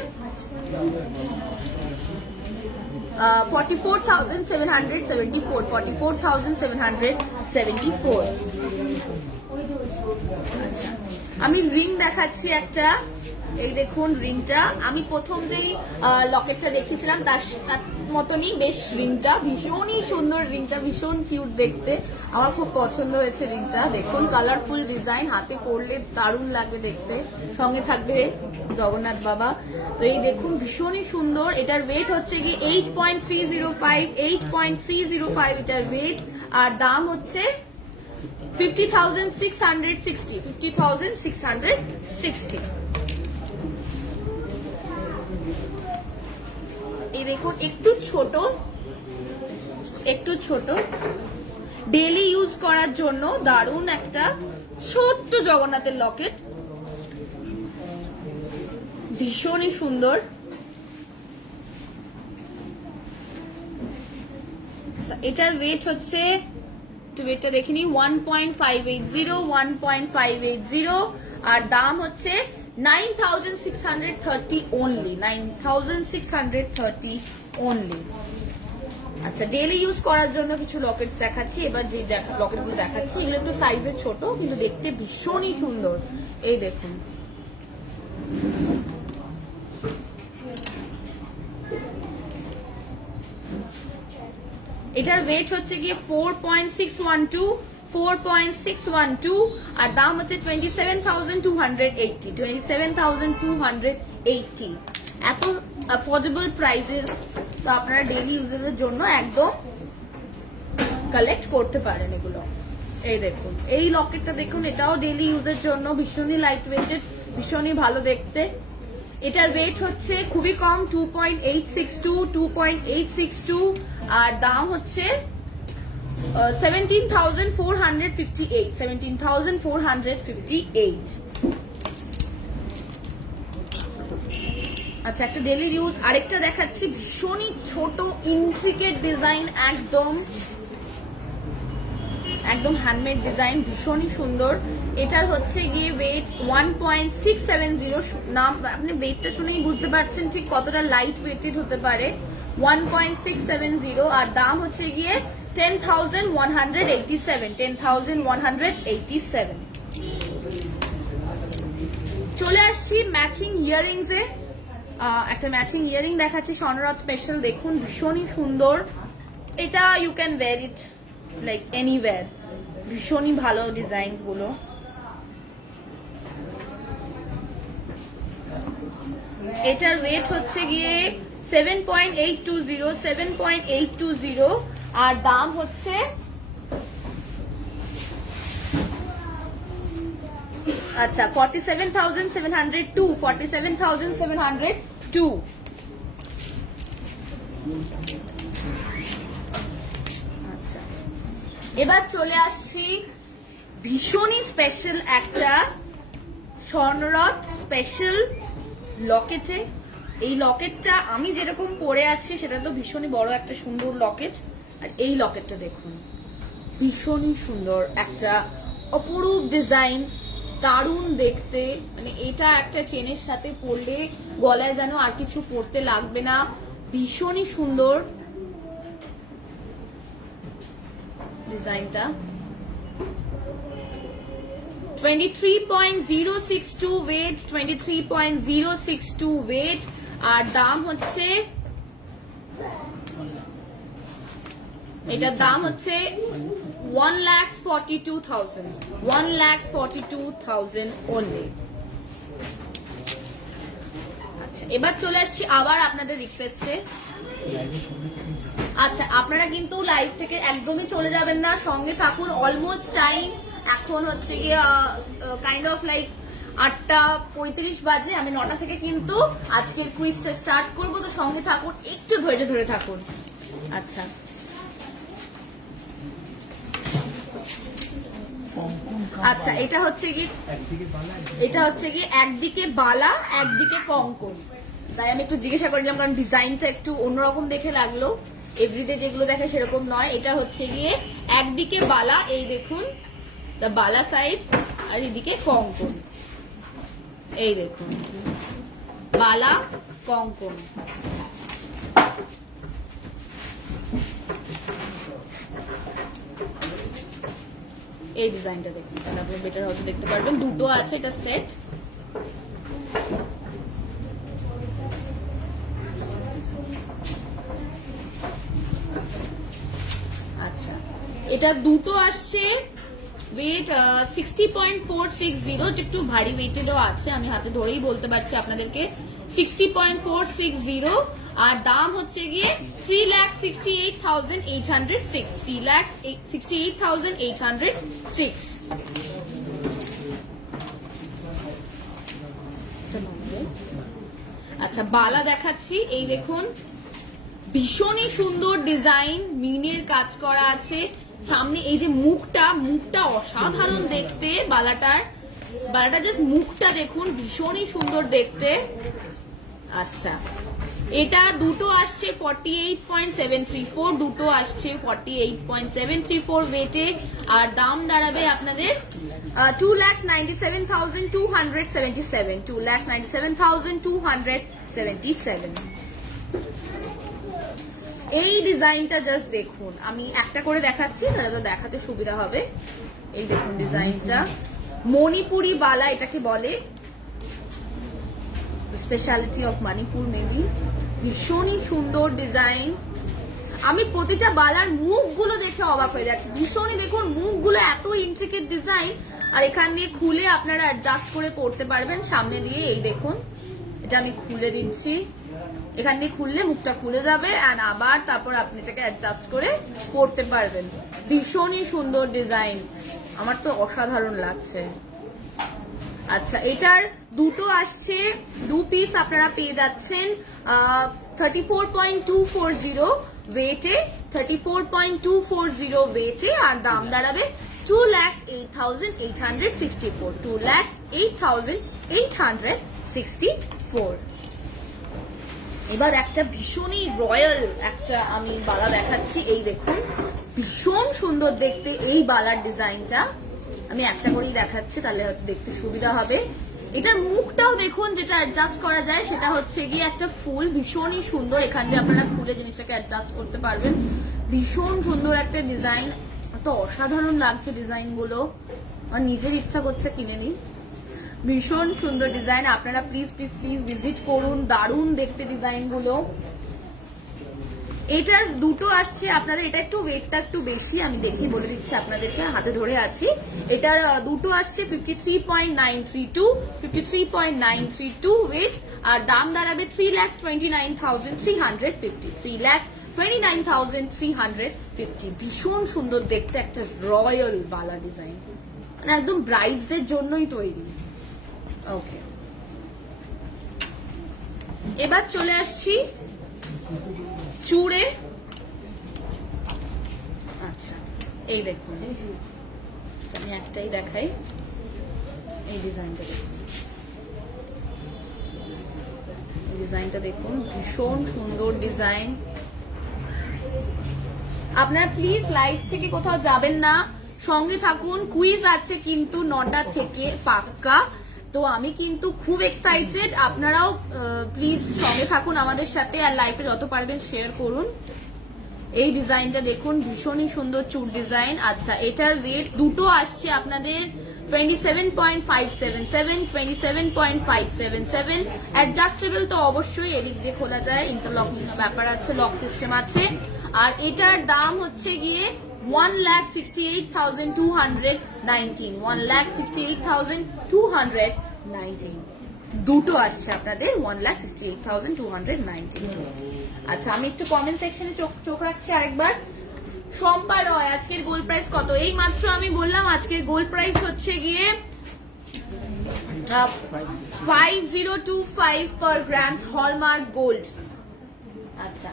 44,774। আচ্ছা আমি রিং দেখাচ্ছি একটা। এই দেখুন রিংটা, আমি প্রথম যেই লকেটটা দেখেছিলাম তার মতনই বেশ রিংটা, ভীষণই সুন্দর রিংটা, ভীষণ কিউট দেখতে, আমার খুব পছন্দ হয়েছে রিংটা। দেখুন কালারফুল ডিজাইন, হাতে পরলে দারুণ লাগবে দেখতে, সঙ্গে থাকবে জগন্নাথ বাবা। তো এই দেখুন ভীষণই সুন্দর। এটার ওয়েট হচ্ছে কি 8.305 এটার ওয়েট আর দাম হচ্ছে 50,660। এই দেখুন একটু ছোট ডেইলি ইউজ করার জন্য দারুণ একটা ছোট্ট জগন্নাথের লকেট, ভীষণই সুন্দর। এটার ওয়েট হচ্ছে একটু ওয়েটটা দেখিনি 1.580 আর দাম হচ্ছে 9,630 only 9,630 only। আচ্ছা ডেইলি ইউজ করার জন্য কিছু লকেটস দেখাচ্ছি। এবার যে লকেটগুলো দেখাচ্ছি এগুলো একটু সাইজে ছোট কিন্তু দেখতে ভীষণই সুন্দর। এই দেখুন এটার ওয়েট হচ্ছে গিয়ে 4.612 আর দাম হচ্ছে 27,280। এত অ্যাফোর্ডেবল প্রাইসেস, তো আপনারা ডেইলি ইউজের জন্য একদম কালেক্ট করতে পারেন এগুলো। এই দেখুন এই লকেটটা দেখুন, এটাও ডেইলি ইউজের জন্য ভীষণই লাইট ওয়েটেড, ভীষণই ভালো দেখতে। এটার ওয়েট হচ্ছে খুবই কম 2.862 আর দাম হচ্ছে 17,458। আচ্ছা একটা ডেইলি ইউজ আরেকটা দেখাচ্ছি, ভীষণই ছোট ইন্ট্রিকেট ডিজাইন, একদম হ্যান্ডমেড ডিজাইন, ভীষণই সুন্দর। এটার হচ্ছে গিয়ে ওয়েট 1.670, নাম আপনি ওয়েটটা শুনেই বুঝতে পারছেন ঠিক কতটা লাইট ওয়েটেড হতে পারে। 1.670 আর দাম হচ্ছে গিয়ে 10,187। চলে আসছি ম্যাচিং ইয়ারিংস এ। একটা ম্যাচিং ইয়ারিং দেখাচ্ছি স্বর্ণরাজ স্পেশাল, দেখুন ভীষণই সুন্দর এটা you can wear it like anywhere, ভীষণই ভালো ডিজাইন গুলো। এটার ওয়েট হচ্ছে গিয়ে 7.820 আর দাম হচ্ছে আচ্ছা 47,702 আচ্ছা, এবার চলে আসছি ভীষণই স্পেশাল একটা স্বর্ণরথ স্পেশাল লকেটে। এই লকেটটা আমি যেরকম পরে আছি সেটা তো ভীষণই বড় একটা সুন্দর লকেট, আর এই লকেটটা দেখুন ভীষণই সুন্দর একটা অপরূপ ডিজাইন, দারুণ দেখতে। মানে এটা একটা চেনের সাথে পরলে গলায় যেন আর কিছু পরতে লাগবে না, ভীষণই সুন্দর ডিজাইনটা। 23.062 ওয়েট, 23.062 ওয়েট, আর দাম হচ্ছে এটার দাম হচ্ছে 1,42,000 only। আচ্ছা, এবার চলে আসছি আবার আপনাদের রিকোয়েস্টে। আচ্ছা, আপনারা কিন্তু লাইভ থেকে একদমই চলে যাবেন না, সঙ্গে থাকুন। অলমোস্ট টাইম এখন হচ্ছে গিয়ে কাইন্ড অফ লাইক 8:35 বাজে। আমি 9টা থেকে কিন্তু আজকের কুইজটা স্টার্ট করবো, তো সঙ্গে থাকুন, একটু ধৈর্য ধরে থাকুন। আচ্ছা, আচ্ছা এটা হচ্ছে কি একদিকে বালা একদিকে কঙ্কন, তাই আমি একটু জিজ্ঞাসা করলাম, কারণ ডিজাইনটা একটু অন্যরকম দেখে লাগলো, এভরিডে যেগুলো দেখে সেরকম নয়। এটা হচ্ছে গিয়ে একদিকে বালা, এই দেখুন দা বালা সাইড, আর এদিকে কঙ্কন, এই দেখুন বালা কঙ্কন। এই ডিজাইনটা দেখুন, তাহলে আপনি বেটার হয়তো দেখতে পারবেন। দুটো আছে, এটা সেট। আচ্ছা, এটা দুটো আসছে ওয়েট 60.460, একটু ভারী ওয়েটেরও আছে, আমি হাতে ধরেই বলতে পারছি আপনাদেরকে 60.460, আর দাম হচ্ছে গিয়ে 3,68,806, 3,68,806। আচ্ছা, বালা দেখাচ্ছি, এই দেখুন ভীষণই সুন্দর ডিজাইন, মিনের কাজ করা আছে সামনে। এই যে মুখটা অসাধারণ দেখতে, বালাটা জাস্ট মুখটা দেখুন, ভীষণই সুন্দর দেখতে। আচ্ছা, এটা দুটো আসছে 48.734, দুটো আসছে 48.734 ওয়েটে, আর দাম দাঁড়াবে আপনাদের 2,97,277, 2,97,277। এই ডিজাইনটা জাস্ট দেখুন, আমি একটা করে দেখাচ্ছি তাহলে তো দেখাতে সুবিধা হবে। এই দেখুন ডিজাইনটা, মণিপুরি বালা এটাকে বলে, স্পেশালিটি অফ মণিপুর মেবি। ভীষণই সুন্দর ডিজাইন, আমি প্রতিটা বালার মুখগুলো দেখে অবাক হয়ে যাচ্ছি, ভীষণই দেখুন মুখগুলো এত ইন্ট্রিকেট ডিজাইন, আর এখান দিয়ে খুলে আপনারা অ্যাডজাস্ট করে পড়তে পারবেন সামনে দিয়ে। এই দেখুন, এটা আমি খুলে দিচ্ছি, এখান দিয়ে খুললে মুখটা খুলে যাবে, আর আবার তারপর আপনি এটাকে অ্যাডজাস্ট করে পড়তে পারবেন। ভীষণই সুন্দর ডিজাইন, আমার তো অসাধারণ লাগছে। আচ্ছা, এটার দুটো আসছে, দু পিস আপনারা পেয়ে যাচ্ছেন 34.240 ওয়েটে, 34.240 ওয়েটে, আর দাম দাঁড়াবে 2,08,864, 2,08,864। এবার একটা ভীষণই রয়্যাল একটা আমি বালা দেখাচ্ছি, এই দেখুন ভীষণ সুন্দর দেখতে এই বালার ডিজাইনটা। আমি একটা করেই দেখাচ্ছি তাহলে হয়তো দেখতে সুবিধা হবে। এটার মুখটাও দেখুন, যেটা অ্যাডজাস্ট করা যায়, সেটা হচ্ছে গিয়ে একটা ফুল, ভীষণই সুন্দর, এখান দিয়ে আপনারা খুলে জিনিসটাকে অ্যাডজাস্ট করতে পারবেন। ভীষণ সুন্দর একটা ডিজাইন, এত অসাধারণ লাগছে ডিজাইন গুলো, আমার নিজের ইচ্ছা করছে কিনে নিই। ভীষণ সুন্দর ডিজাইন, আপনারা প্লিজ প্লিজ প্লিজ ভিজিট করুন, দারুণ দেখতে ডিজাইন গুলো। এটার দুটো আসছে আপনাদের, এটা একটু ওয়েটটা একটু বেশি, আমি দেখে বলে দিচ্ছি আপনাদেরকে, হাতে ধরে আছি। এটার দুটো আসছে 53.932, 53.932 ওয়েট, আর দাম দাঁড়াবে 3,29,350, 3,29,350। ভীষণ সুন্দর দেখতে, একটা রয়্যাল বালা ডিজাইন, মানে একদম ব্রাইডসদের জন্যই তৈরি। ওকে, এবার চলে আসছি চূড়ে। আচ্ছা, এই দেখুন, আমি একটাই দেখাই, এই ডিজাইনটা দেখুন, এই ডিজাইনটা দেখুন, ভীষণ সুন্দর ডিজাইন। আপনারা প্লিজ লাইভ থেকে কোথাও যাবেন না, সঙ্গে থাকুন, কুইজ আছে কিন্তু 9টা থেকে পাক্কা। তো আমি কিন্তু খুব এক্সাইটেড, আপনারাও প্লিজ সঙ্গে থাকুন আমাদের সাথে, আর লাইভে যত পারবেন শেয়ার করুন। এই ডিজাইনটা দেখুন, ভীষণই সুন্দর চুর ডিজাইন। আচ্ছা, এটার ওয়েট দুটো আসছে আপনাদের 27.577, 27.577। অ্যাডজাস্টেবল তো অবশ্যই, এদিক দিয়ে খোলা যায়, ইন্টারলকিং ব্যাপার আছে, লক সিস্টেম আছে। আর এটার দাম হচ্ছে গিয়ে 1,68,219, 1,68,219। দুটো আসছে আপনাদের 1,68,219। আচ্ছা, আমি একটু কমেন্ট সেকশনে চোখ রাখছি আরেকবার। শম্পা রয়, আজকের গোল্ড প্রাইস কত? এই মাত্র আমি বললাম আজকের গোল্ড প্রাইস হচ্ছে গিয়ে 5025 পার গ্রাম হলমার্ক গোল্ড। আচ্ছা,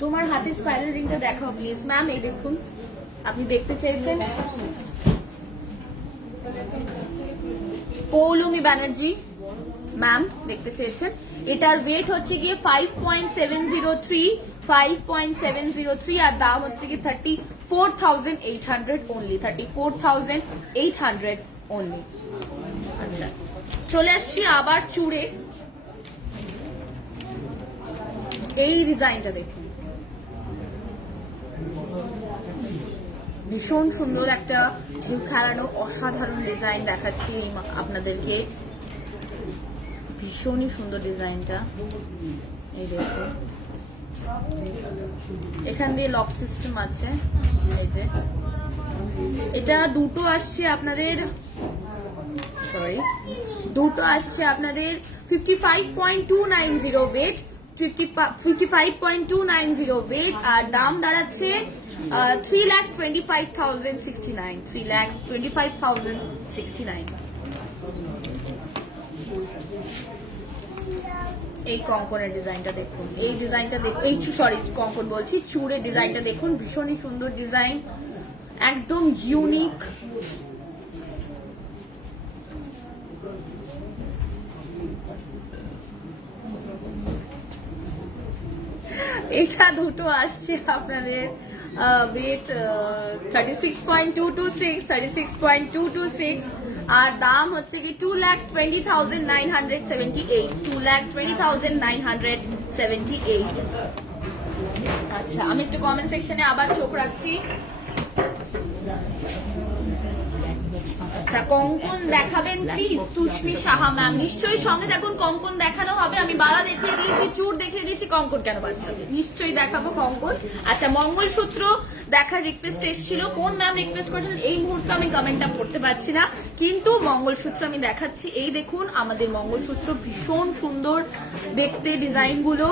তোমার হাতে স্পাইরাল রিংটা দেখাও প্লিজ ম্যাম। এই দেখুন, আপনি দেখতে চেয়েছেন, পৌলমি ব্যানার্জি ম্যাম দেখতে চেয়েছেন। এটার ওয়েট হচ্ছে গিয়ে 5.703, আর দাম হচ্ছে কি 34,800 অনলি, 34,800 অনলি। আচ্ছা, চলে আসছি আবার চূড়ে। এই ডিজাইনটা দেখুন, ভীষণ সুন্দর একটা খেলানো অসাধারণ ডিজাইন দেখাচ্ছি আপনাদেরকে, ভীষণই সুন্দর ডিজাইনটা। এই দেখুন, এখান দিয়ে লক সিস্টেম আছে। এই যে এটা দুটো আসছে আপনাদের, সরি, দুটো আসছে আপনাদের 55.290 ওয়েট, 55.290 ওয়েট, আর দাম দাঁড়াচ্ছে 3,25,069, 3,25,069। এই কঙ্কনের ডিজাইনটা দেখুন, এই ডিজাইনটা দেখুন, এই সরি কঙ্কন বলছি, চূড়ের ডিজাইনটা দেখুন, ভীষণই সুন্দর ডিজাইন, একদম ইউনিক। এটা দুটো আসছে আপনাদের ওয়েট 36.226, 36.226, আর দাম হচ্ছে কি 2,20,978, 2,20,978। আচ্ছা, আমি একটু কমেন্ট সেকশনে আবার চোখ রাখছি। আচ্ছা, কঙ্কন দেখাবেন প্লিজ সুস্মি সাহা ম্যাম। নিশ্চয়ই সঙ্গে থাকুন, কঙ্কন দেখানো হবে। আমি বালা দেখিয়ে দিয়েছি, চুর দেখিয়ে দিয়েছি, কঙ্কন কেন বাচ্চাদের নিশ্চয়ই দেখাবো কঙ্কন। আচ্ছা, মঙ্গলসূত্র দেখার রিকোয়েস্ট এসেছিল, কোন ম্যাম রিকোয়েস্ট করেছেন এই মুহূর্তে আমি কমেন্টটা পড়তে পারছি না, কিন্তু মঙ্গলসূত্র আমি দেখাচ্ছি। এই দেখুন আমাদের মঙ্গলসূত্র, ভীষণ সুন্দর দেখতে ডিজাইন গুলো,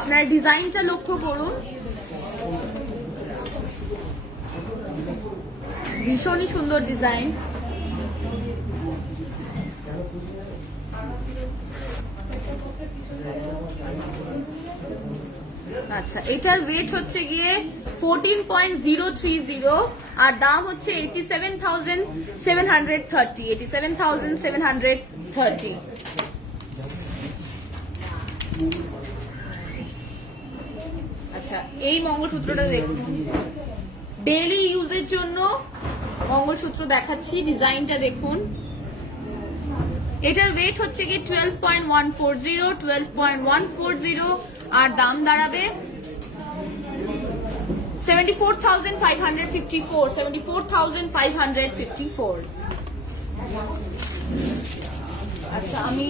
আপনার ডিজাইনটা লক্ষ্য করুন, ভীষণই সুন্দর ডিজাইন। আচ্ছা, এটার ওয়েট হচ্ছে গিয়ে 14.030, আর দাম হচ্ছে 87,730, 87,730। আচ্ছা, এই মঙ্গলসূত্রটা দেখুন, ডেইলি ইউজের জন্য মঙ্গলসূত্র দেখাচ্ছি, ডিজাইনটা দেখুন। এটার ওয়েট হচ্ছে কি 12.140, 12.140, আর দাম দাঁড়াবে 74,554, 74,554। আচ্ছা, আমি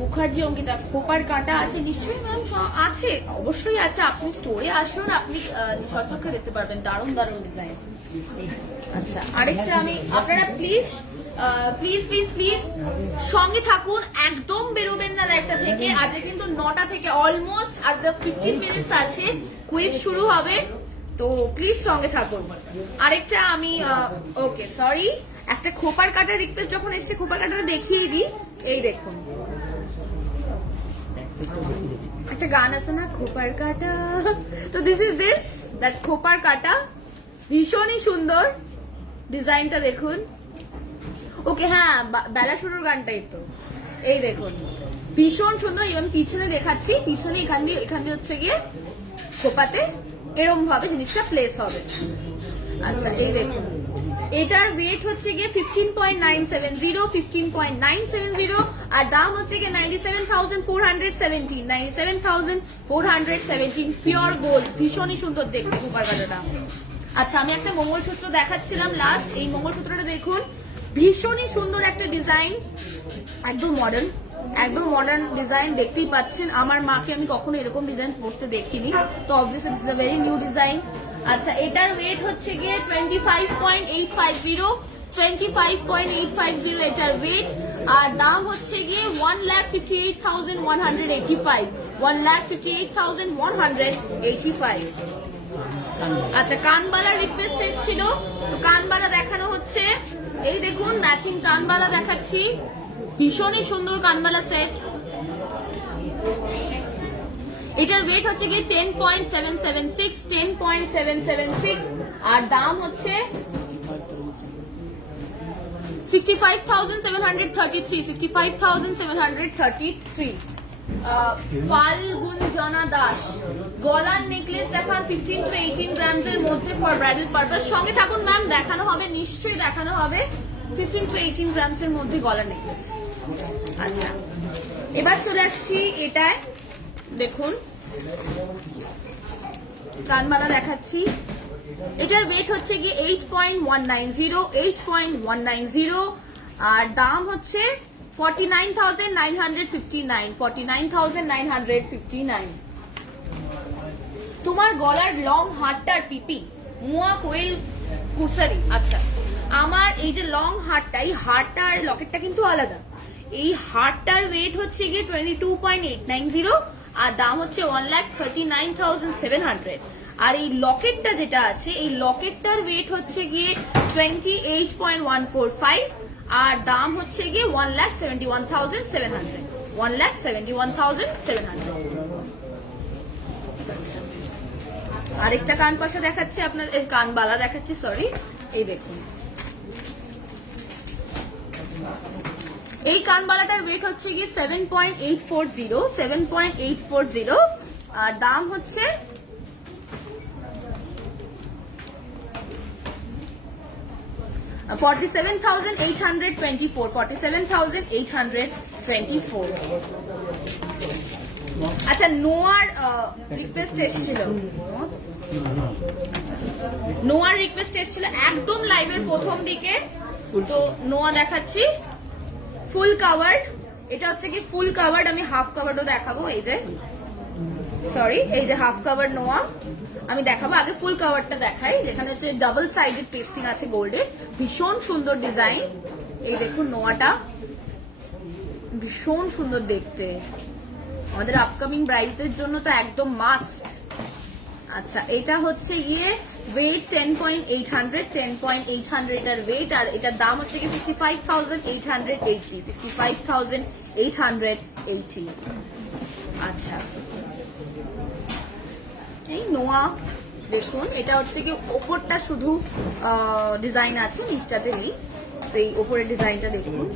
মুখার্জি অঙ্কিতা খোপার কাটা আছে নিশ্চয়ই ম্যাম, আছে, অবশ্যই আছে। আপনি স্টোরে আসুন, আপনি সচক্ষে দেখতে পারবেন, দারুণ দারুণ ডিজাইন। আচ্ছা, আরেকটা আমি, আপনারা প্লিজ প্লিজ প্লিজ প্লিজ সঙ্গে থাকুন, একদম বেরোবেন না লাইভটা থেকে। আজকে কিন্তু 9টা থেকে অলমোস্ট আর 15 মিনিটস আছে, কুইজ শুরু হবে, তো প্লিজ সঙ্গে থাকুন। আরেকটা আমি ওকে সরি, একটা খোপার কাটার রিকোয়েস্ট যখন এসছে, খোপার কাটাটা দেখিয়ে দিই। এই দেখুন, একটা গান আছে না, খোপার কাটা, তো দিস ইজ দ্যাট খোপার কাটা, ভীষণই সুন্দর ডিজাইনটা দেখুন। ওকে হ্যাঁ, বেলা শুরুর গানটাই তো, এই দেখুন ভীষণ সুন্দর। ইভেন পিছনে দেখাচ্ছি, পিছনে এখান দিয়ে হচ্ছে গিয়ে খোপাতে এরকম ভাবে জিনিসটা প্লেস হবে। আচ্ছা, এই দেখুন, এটার ওয়েট হচ্ছে গিয়ে 15.970, 15.970, আর দাম হচ্ছে গিয়ে 97,417, 97,417, পিওর গোল্ড, ভীষণই সুন্দর দেখতে খোপার কাটাটা। আচ্ছা, আমি একটা মঙ্গলসূত্র দেখাচ্ছিলাম লাস্ট, এই মঙ্গলসূত্রটা দেখুন, ভীষণই সুন্দর একটা ডিজাইন, একদম মডার্ন ডিজাইন, দেখতেই পাচ্ছেন। আমার মাকে আমি কখনো এরকম ডিজাইন পড়তে দেখিনি, তো obviously this is a very new design. আচ্ছা, এটার ওয়েট হচ্ছে গিয়ে 25.850, 25.850 এটার ওয়েট, আর দাম হচ্ছে গিয়ে 1,58,185, 1,58,185। আচ্ছা, কানবালার রিকোয়েস্ট এসেছিল, তো কানবালা দেখানো হচ্ছে। এই দেখুন, ম্যাচিং কানবালা দেখাচ্ছি, ভীষণই সুন্দর কানবালা সেট। এটার ওয়েট হচ্ছে গিয়ে 10.776, 10.776, আর দাম হচ্ছে 65,733, 65,733। ফাল্গুনজনা দাস, গলার নেকলেস দেখান 15 to 18 গ্রামস এর মধ্যে ফর ব্রাইডাল পারপাস। সঙ্গে থাকুন ম্যাম, দেখানো হবে, নিশ্চয়ই দেখানো হবে, 15 to 18 গ্রামস এর মধ্যে গলার নেকলেস। আচ্ছা, এবার চলে আসছি এটায়, দেখুন কানবালা দেখাচ্ছি। এটার ওয়েট হচ্ছে গিয়ে 8.190, 8.190, আর দাম হচ্ছে 49,959, 49,959। তোমার গলার লং হারটার পিপি মুয়া কোয়েল কুসারি। আচ্ছা, আমার এই যে লং হারটা, এই হারটা আর লকেটটা কিন্তু আলাদা। এই হারটার ওয়েট হচ্ছে গিয়ে 22.890, আর দাম হচ্ছে 1,39,700। আর এই লকেটটা যেটা আছে, এই লকেটটার ওয়েট হচ্ছে গিয়ে 28.145, আর দাম হচ্ছে গিয়ে 1,71,700, 1,71,700। আরেকটা কান পাশা দেখাচ্ছি আপনার, কানবালা দেখাচ্ছি সরি, এই দেখুন, এই কানবালাটার ওয়েট হচ্ছে গিয়ে 7.840, 7.840, আর দাম হচ্ছে 47,824, 47,824। আচ্ছা, নোয়ার রিকোয়েস্ট এসেছিল, নোয়ার রিকোয়েস্ট এসেছিল একদম লাইভের প্রথম দিকে, তো নোয়া দেখাচ্ছি ফুল কাভার্ড। এটা হচ্ছে কি ফুল কাভার্ড, আমি হাফ কাভার্ডও দেখাবো, এই যে সরি, এই যে হাফ কাভার্ড নোয়া আমি দেখাবো। আগে ফুল কাভারটা দেখাই, যেখানে হচ্ছে ডাবল সাইডেড পেস্টিং আছে গোল্ডের, ভীষণ সুন্দর ডিজাইন। এই দেখুন নোয়াটা, ভীষণ সুন্দর দেখতে, আমাদের আপকামিং ব্রাইডদের জন্য তো একদম মাস্ট। আচ্ছা, এটা হচ্ছে গিয়ে ওয়েট 10.800, 10.800 এটার ওয়েট, আর এটার দাম হচ্ছে গিয়ে 65,880, 65,880। আচ্ছা, এই নোয়া দেখুন, এটা হচ্ছে কি ওপরটা শুধু ডিজাইন আছে, নিচটাতে নেই, তো এই ওপরের ডিজাইনটা দেখুন,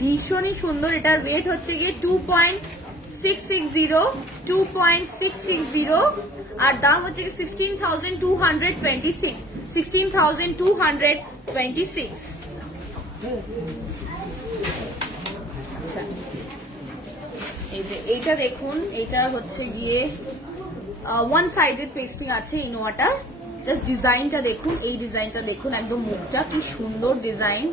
ভীষণই সুন্দর। এটার ওয়েট হচ্ছে গিয়ে 2.660, 2.660, আর দাম হচ্ছে গিয়ে 16,226, 16,226। আচ্ছা, এই যে এইটা দেখুন, এটা হচ্ছে গিয়ে ওয়ান সাইডেড পেস্টিং আছে এই নোয়াটা, জাস্ট ডিজাইনটা দেখুন, এই ডিজাইনটা দেখুন, একদম মুখটা কি সুন্দর ডিজাইন।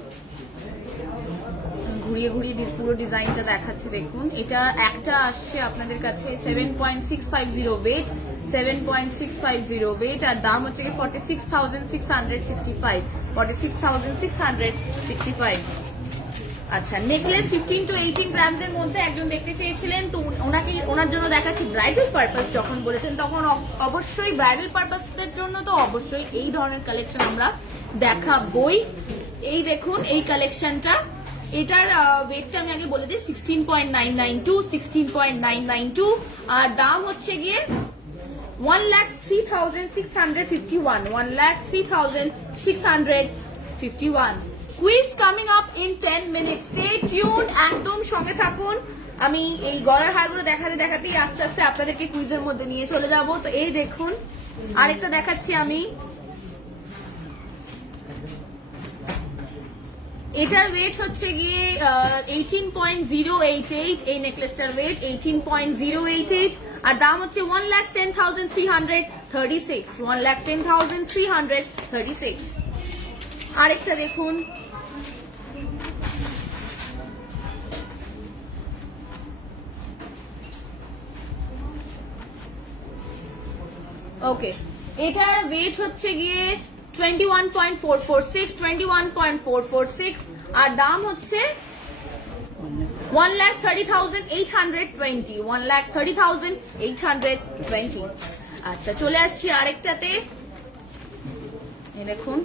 ঘুরিয়ে ঘুরিয়ে পুরো ডিজাইনটা দেখাচ্ছে দেখুন। এটা একটা আসছে আপনাদের কাছে 7.650 ওয়েট, 7.650 ওয়েট, আর দাম হচ্ছে 46,665, 46,665। আচ্ছা, নেকলেস 15 to 18 গ্রামস এর মধ্যে একজন দেখতে চেয়েছিলেন, তো ওনার জন্য দেখাচ্ছি ব্রাইডাল পারপাস। যখন বলেছেন তখন অবশ্যই ব্রাইডাল পারপাসের জন্য তো অবশ্যই এই ধরনের কালেকশন আমরা দেখাবই। এই দেখুন এই কালেকশনটা, এটার ওয়েটটা আমি আগে বলে দিই 16.992, 16.992, আর দাম হচ্ছে গিয়ে 1,03,651, 1,03,651। Quiz coming up in 10 minutes, stay tuned, একদম সঙ্গে থাকুন। আমি এই গলার হারগুলো দেখাতেই আস্তে আস্তে আপনাদেরকে কুইজের মধ্যে নিয়ে চলে যাব। তো এই দেখুন আরেকটা দেখাচ্ছি আমি, এটার ওয়েট হচ্ছে গিয়ে 18.088, এই নেকলেসটার ওয়েট 18.088, আর দাম হচ্ছে 1,10,336, 1,10,336। আরেকটা দেখুন, ওকে, এটার ওয়েট হচ্ছে গিয়ে 21.446, 21.446, আর দাম হচ্ছে 1,30,820, 1,30,820। আচ্ছা, চলে আসছি আরেকটাতে, দেখুন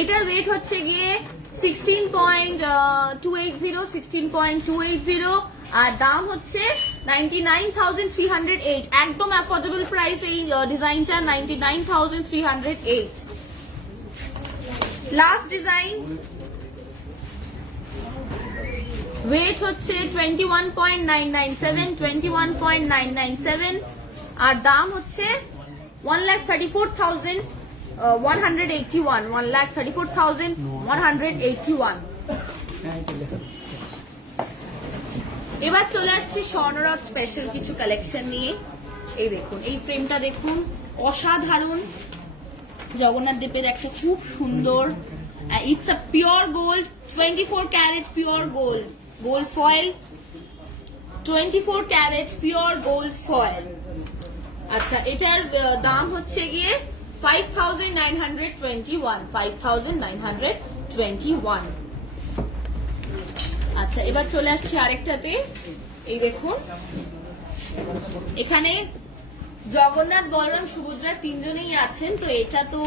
এটার ওয়েট হচ্ছে গিয়ে 16.280, 16.280, আর দাম হচ্ছে 99,308, একদম অ্যাফোর্ডেবল প্রাইস এই ডিজাইনটা, 99,308। লাস্ট ডিজাইন, ওয়েট হচ্ছে 21.997, 21.997, আর দাম হচ্ছে 1,34,181, 1,34,181। এবার চলে আসছি স্বর্ণরথ স্পেশাল কিছু কালেকশন নিয়ে। এই দেখুন এই ফ্রেমটা দেখুন, অসাধারণ জগন্নাথ দেবের একটা খুব সুন্দর, it's a pure gold, 24 carat pure gold, gold foil, 24 carat pure gold foil. আচ্ছা, এটার দাম হচ্ছে গিয়ে 5,921, 5,921। আচ্ছা, এবার চলে আসছি আরেকটাতে। এই দেখুন এখানে জগন্নাথ, বলরাম, সুভদ্রা তিনজনেই আছেন, তো এটা তো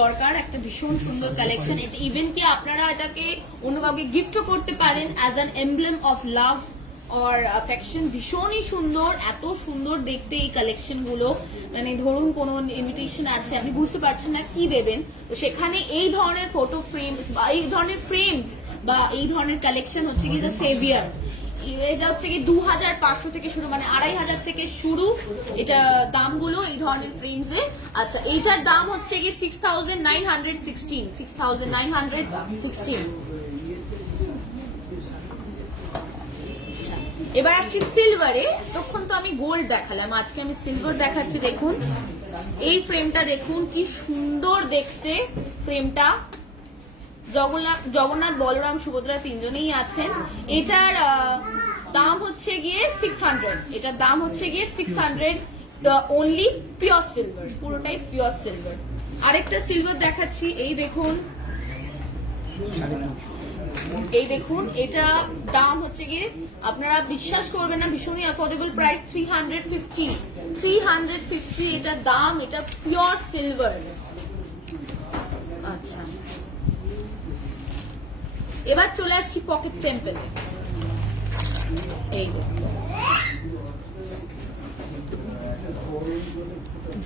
দরকার, একটা ভীষণ সুন্দর কালেকশন। এটা ইভেন কি আপনারা এটাকে অন্য কাউকে গিফটও করতে পারেন as an emblem of love or affection. ভীষণই সুন্দর, এত সুন্দর দেখতে এই কালেকশন গুলো। মানে ধরুন কোনো ইনভিটেশন আছে, আপনি বুঝতে পারছেন না কি দেবেন, তো সেখানে এই ধরনের ফটো ফ্রেম বা এই ধরনের ফ্রেমস বা এই ধরনের কালেকশন হচ্ছে কি দ্য সেভিয়ার। এটা হচ্ছে কি 2,500 থেকে শুরু, মানে 2,500 থেকে শুরু এটা দামগুলো এই ধরনের ফ্রেমস এ। আচ্ছা, এইটার দাম হচ্ছে কি 6,916, 6,916। এবার আসছি সিলভারে। তখন তো আমি গোল্ড দেখালাম, আজকে আমি সিলভার দেখাচ্ছি। দেখুন এই ফ্রেমটা দেখুন, কি সুন্দর দেখতে ফ্রেমটা। জগন্নাথ, বলরাম, সুভদ্রা তিনজনেই আছেন। এটার দাম হচ্ছে গিয়ে 600, এটার দাম হচ্ছে গিয়ে 600, অনলি পিওর সিলভার, পুরোটাই পিওর সিলভার। আরেকটা সিলভার দেখাচ্ছি, এই দেখুন, এই দেখুন, এটা দাম হচ্ছে গিয়ে আপনারা বিশ্বাস করবেন না, ভীষণই অ্যাফোর্ডেবল প্রাইস, 350, 350 এটার দাম, এটা পিওর সিলভার। আচ্ছা, এবার চলে আসছি পকেট টেম্পলে। এই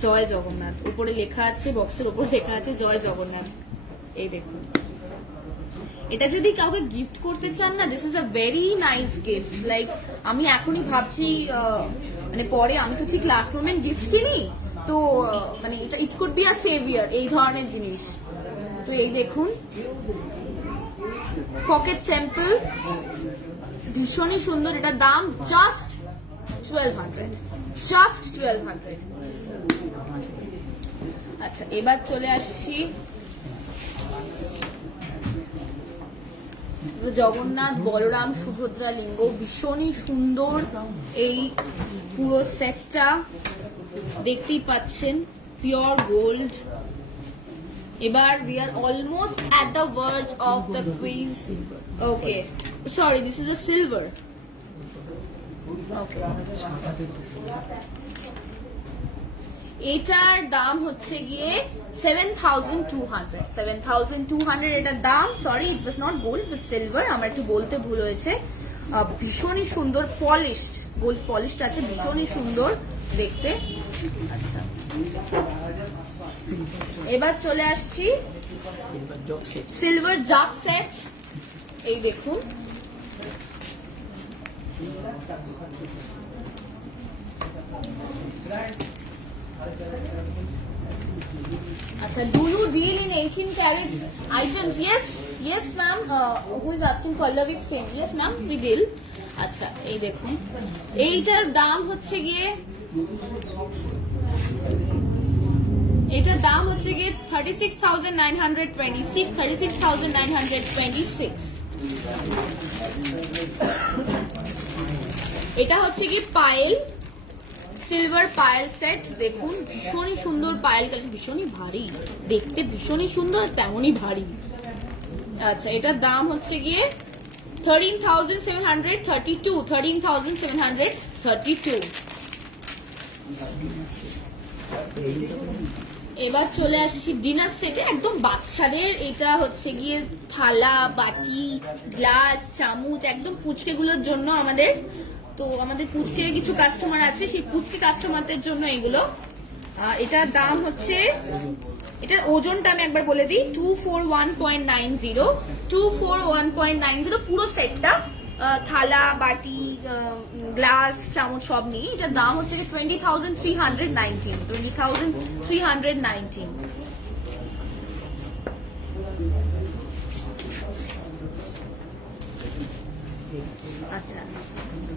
জয় জগন্নাথ, উপরে লেখা আছে, বক্সের উপরে লেখা আছে জয় জগন্নাথ। এই দেখুন, এটা যদি কাউকে গিফট করতে চান না, this is a very nice gift. Like আমি এখনই ভাবছি, মানে পরে আমি তো ঠিক লাস্ট মোমেন্ট গিফট কিনি, তো মানে এটা it could be a saviour, এই ধরনের জিনিস। তো এই দেখুন পকেট টেম্পল, ভীষণই সুন্দর। এটার দাম জাস্ট 1,200, জাস্ট 1,200। আচ্ছা এবার চলে আসছি জগন্নাথ বলরাম সুভদ্রা লিঙ্গ, ভীষণই সুন্দর এই পুরো সেটটা, দেখতেই পাচ্ছেন পিওর গোল্ড। এবার we are almost at the verge of the quiz. Okay, sorry, this is a silver. Okay. এটার দাম হচ্ছে গিয়ে 7,200 এটার দাম। Sorry, it was not gold, it was silver, আমার একটু বলতে ভুল হয়েছে। ভীষণই সুন্দর পলিশড, গোল্ড পলিশড আছে, ভীষণই সুন্দর দেখতে। আচ্ছা এবার চলে আসছি সিলভার জাগ সেট, এই দেখুন। আচ্ছা, do you deal in 18 carat items? Yes ma'am. Who is asking? Pallavi same. Yes ma'am, we deal. আচ্ছা এই দেখুন, এইটার দাম হচ্ছে গিয়ে 36,926। এটা হচ্ছে কি পায়েল, সিলভার পায়েল সেট, দেখুন ভীষণই সুন্দর পায়েল কাছে, ভীষণই ভারী দেখতে, ভীষণই সুন্দর তেমনই ভারী। আচ্ছা এটার দাম হচ্ছে গিয়ে 13,732। এবার চলে আসছি ডিনার সেটে, একদম বাচ্চাদের। এটা হচ্ছে গিয়ে থালা, বাটি, গ্লাস, চামচ, একদম পুচকেগুলোর জন্য আমাদের। তো আমাদের পুচকে কিছু কাস্টমার আছে, সেই পুচকে কাস্টমারদের জন্য এগুলো। এটার দাম হচ্ছে, এটার ওজনটা আমি একবার বলে দিই, 241.90 পুরো সেটটা, থালা, বাটি, গ্লাস, চামচ সব নিয়ে। এটার দাম হচ্ছে 20,319। আচ্ছা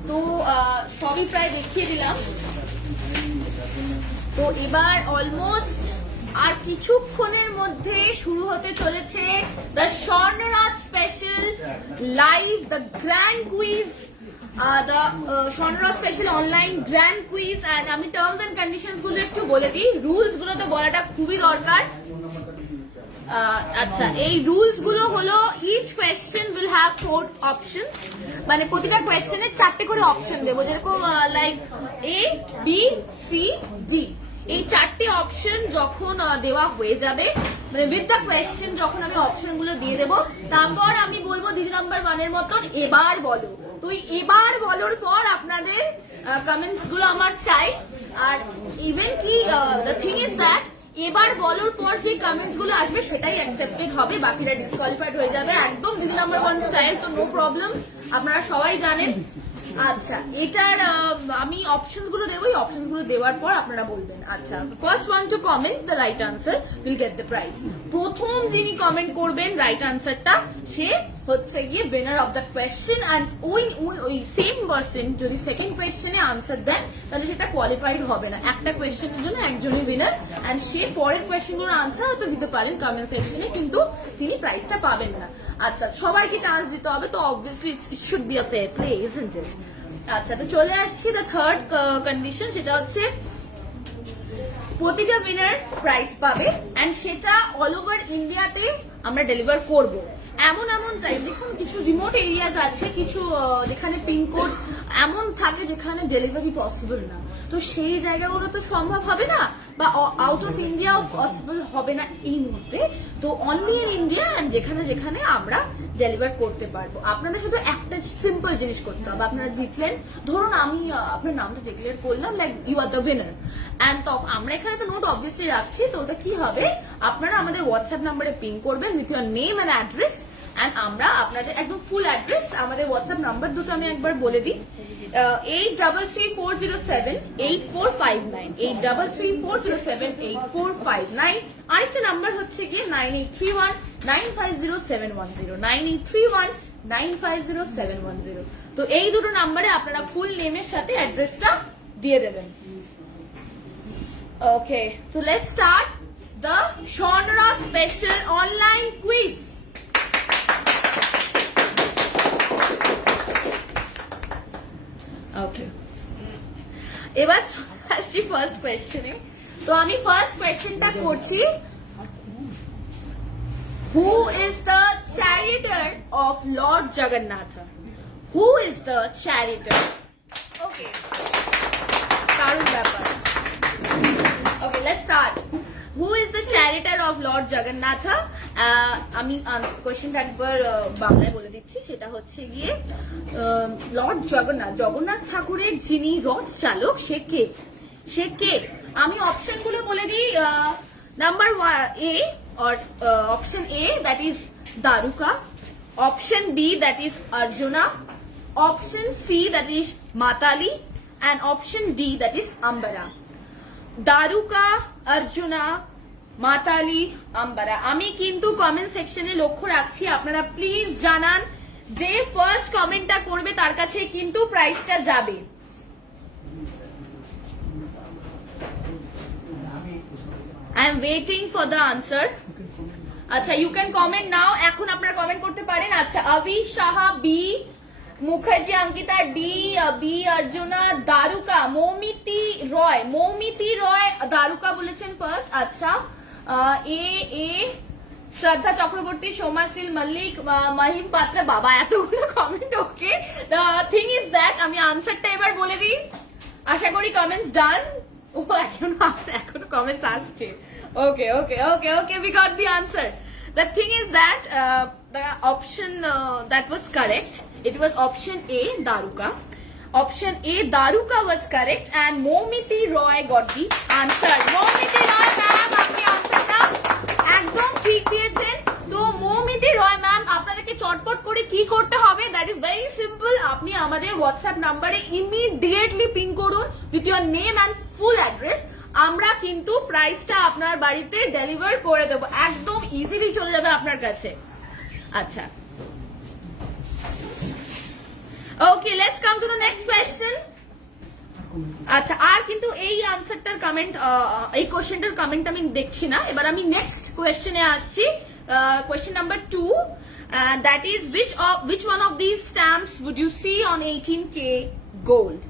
তো সবই প্রায় দেখিয়ে দিলাম। তো এবার অলমোস্ট আর কিছুক্ষণের মধ্যে শুরু হতে চলেছে the Swarnaraj special live, the grand quiz, the Swarnaraj special online grand quiz. And আমি টার্মস এন্ড কন্ডিশনস গুলো একটু বলে দিই, রুলস গুলো তো বলাটা খুবই দরকার। আচ্ছা এই রুলস গুলো হলো, each question will have 4 options, মানে প্রতিটা কোয়েশ্চেনে 4টে করে অপশন দেবো, যেরকম like A, B, C, D। এই 4টে অপশন যখন দেওয়া হয়ে যাবে, মানে উইথ দ্য কোয়েশ্চেন যখন আমি অপশন গুলো দিয়ে দেবো, তারপর আমি বলবো দিদি নাম্বার 1 এর মতন এবার বলো। তো এবার বলার পর আপনাদের কমেন্টস গুলো আমার চাই। আর ইভেন কি দ্য থিং ইজ দ্যাট, এবার বলার পর যে কমেন্টস গুলো আসবে সেটাই অ্যাকসেপ্টেড হবে, বাকিরা ডিসকোয়ালিফাইড হয়ে যাবে, একদম দিদি নাম্বার 1 স্টাইল। তো নো প্রবলেম, আপনারা সবাই জানেন। আচ্ছা এটার আমি অপশনস গুলো দেবো, এই অপশনস গুলো দেওয়ার পর আপনারা বলবেন। আচ্ছা, first one to comment the right answer will get the prize. প্রথম যিনি কমেন্ট করবেন রাইট আনসারটা, সে হচ্ছে গিয়ে winner of the question. And ওই সেম পারসন যদি সেকেন্ড কোয়েশ্চেনে আনসার দেন, তাহলে সেটা কোয়ালিফাইড হবে না, একটা কোয়েশ্চেনের জন্য একজনই উইনার। এন্ড সে পরের কোয়েশ্চেন গুলোর আনসার হয়তো দিতে পারেন কমেন্ট সেকশনে, কিন্তু তিনি প্রাইজটা পাবেন না। আচ্ছা সবাইকে চান্স দিতে হবে, তো obviously it should be a fair play, isn't it? আচ্ছা তো চলে আসছি দ্য থার্ড কন্ডিশন, সেটা হচ্ছে প্রতিটা উইনার প্রাইজ পাবে, এন্ড সেটা অল ওভার ইন্ডিয়াতে আমরা ডেলিভার করব। এমন জায়গা, দেখুন কিছু রিমোট এরিয়াজ আছে, কিছু যেখানে পিনকোড এমন থাকে যেখানে ডেলিভারি পসিবল না, তো সেই জায়গাগুলো তো সম্ভব হবে না, বা আউট অফ ইন্ডিয়াও পসিবল হবে না এই মুহূর্তে। তো অনলি ইন ইন্ডিয়া, এন্ড যেখানে যেখানে আমরা ডেলিভার করতে পারবো। আপনাদের শুধু একটা সিম্পল জিনিস করতে হবে, আপনারা জিতলেন, ধরুন আমি আপনার নামটা ডিক্লেয়ার করলাম, like you are the winner, and আমরা এখানে তো নোট অবভিয়াসলি রাখছি। তো ওটা কি হবে, আপনারা আমাদের হোয়াটসঅ্যাপ নাম্বারে পিং করবেন with your name and address, and আমরা আপনাদের একদম ফুল অ্যাড্রেস, আমাদের হোয়াটসঅ্যাপ নাম্বার দুটো আমি একবার বলে দিই, 8334078459, 8334078459। আরেকটা নাম্বার হচ্ছে গিয়ে 9831950710, 9831950710। তো এই দুটো নাম্বারে আপনারা ফুল নেমের সাথে অ্যাড্রেসটা দিয়ে দেবেন। Okay, so let's start the Shonrock special online quiz. Okay. এবার আসছি ফার্স্ট কোয়েশ্চেনে। তো আমি ফার্স্ট কোয়েশ্চেনটা করছি, who is the charioteer of Lord Jagannath? Who is the charioteer? Okay, কারণ ব্যাপার। Okay, let's start. Who is the charioteer of Lord Jagannath? আমি কোয়েশ্চেনটা একবার বাংলায় বলে দিচ্ছি, সেটা হচ্ছে গিয়ে লর্ড জগন্নাথ, জগন্নাথ ঠাকুরের যিনি রথ চালক, সে কে? সে কে? আমি অপশন গুলো বলে দিই। Number A or option A, that is Daruka, option B, that is Arjuna, option C, that is Matali, and option D, that is Ambara. Daruka, Arjuna, Matali, Ambara. আমি কিন্তু কমেন্ট সেকশনে লক্ষ্য রাখছি, আপনারা প্লিজ জানান, যে ফার্স্ট কমেন্টটা করবে তার কাছে কিন্তু প্রাইসটা যাবে। I am waiting for the answer. আচ্ছা, you can comment now. এখন আপনারা কমেন্ট করতে পারেন। আচ্ছা, Abi Saha B, Mukherjee Ankita D, B Arjuna, Daruka, Moumiti Roy, Moumiti Roy Daruka বলেছেন ফার্স্ট। আচ্ছা, এ শ্রদ্ধা চক্রবর্তী, সোমাশিল মল্লিক, মাহিম পাত্র। বাবা, এতগুলো comment. Okay, the thing is that আমি আনসারটা এবার বলে দিই। আশা করি কমেন্টস ডান। ও, এখনো কমেন্টস আসছে। Okay, we got the answer. The thing is that the option that was correct, it was option A, Daruka. Option A, Daruka was correct, and Momiti Roy got the answer. Momiti Roy ma'am, আপনি আনসারটা একদম ঠিক দিয়েছেন। তো মৌমিতি রয় ma'am, আপনাদেরকে চটপট করে কি করতে হবে? That is very simple. আপনি আমাদের হোয়াটসঅ্যাপ নাম্বারে ইমিডিয়েটলি পিং করুন with your name and full address. আমরা কিন্তু প্রাইসটা আপনার বাড়িতে ডেলিভার করে দেবো, একদম ইজিলি চলে যাবে আপনার কাছে। আচ্ছা, okay, let's come to the next question. আচ্ছা, আর কিন্তু এই আনসারটার কমেন্ট, এই কোয়েশ্চেনটার কমেন্ট আমি দেখছি না। এবার আমি নেক্সট কোয়েশ্চেনে আসছি। Question number 2, that is which one of these stamps would you see on 18K gold?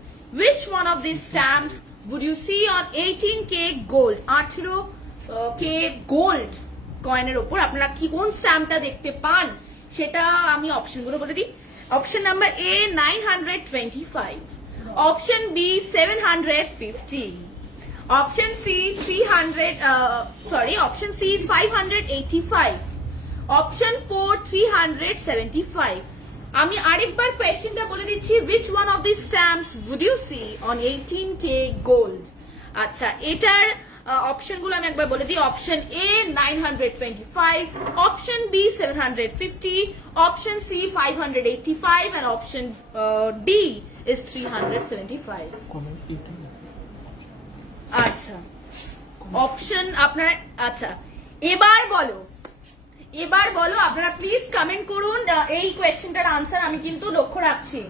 Which one of these stamps would you see on 18K gold? 18K gold কয়েনের উপর আপনারা কি কোন স্ট্যাম্পটা দেখতে পান সেটা আমি অপশনগুলো বলে দিই। Option number A 925, option B 750, option C 300, option C is 585, option 4 375। আমি আরেকবার কোয়েশ্চেনটা বলে দিচ্ছি, which one of these stamps would you see on 18K gold? আচ্ছা, এটার অপশনগুলো আমি একবার বলে দিই। Option A 925, option B 750, option C 585, and option D is 375. আচ্ছা, অপশন আপনারা, আচ্ছা এবার বলো আপনারা প্লিজ কমেন্ট করুন। এই কোয়েশ্চেনটার আনসার আমি কিন্তু লক্ষ্য রাখছি।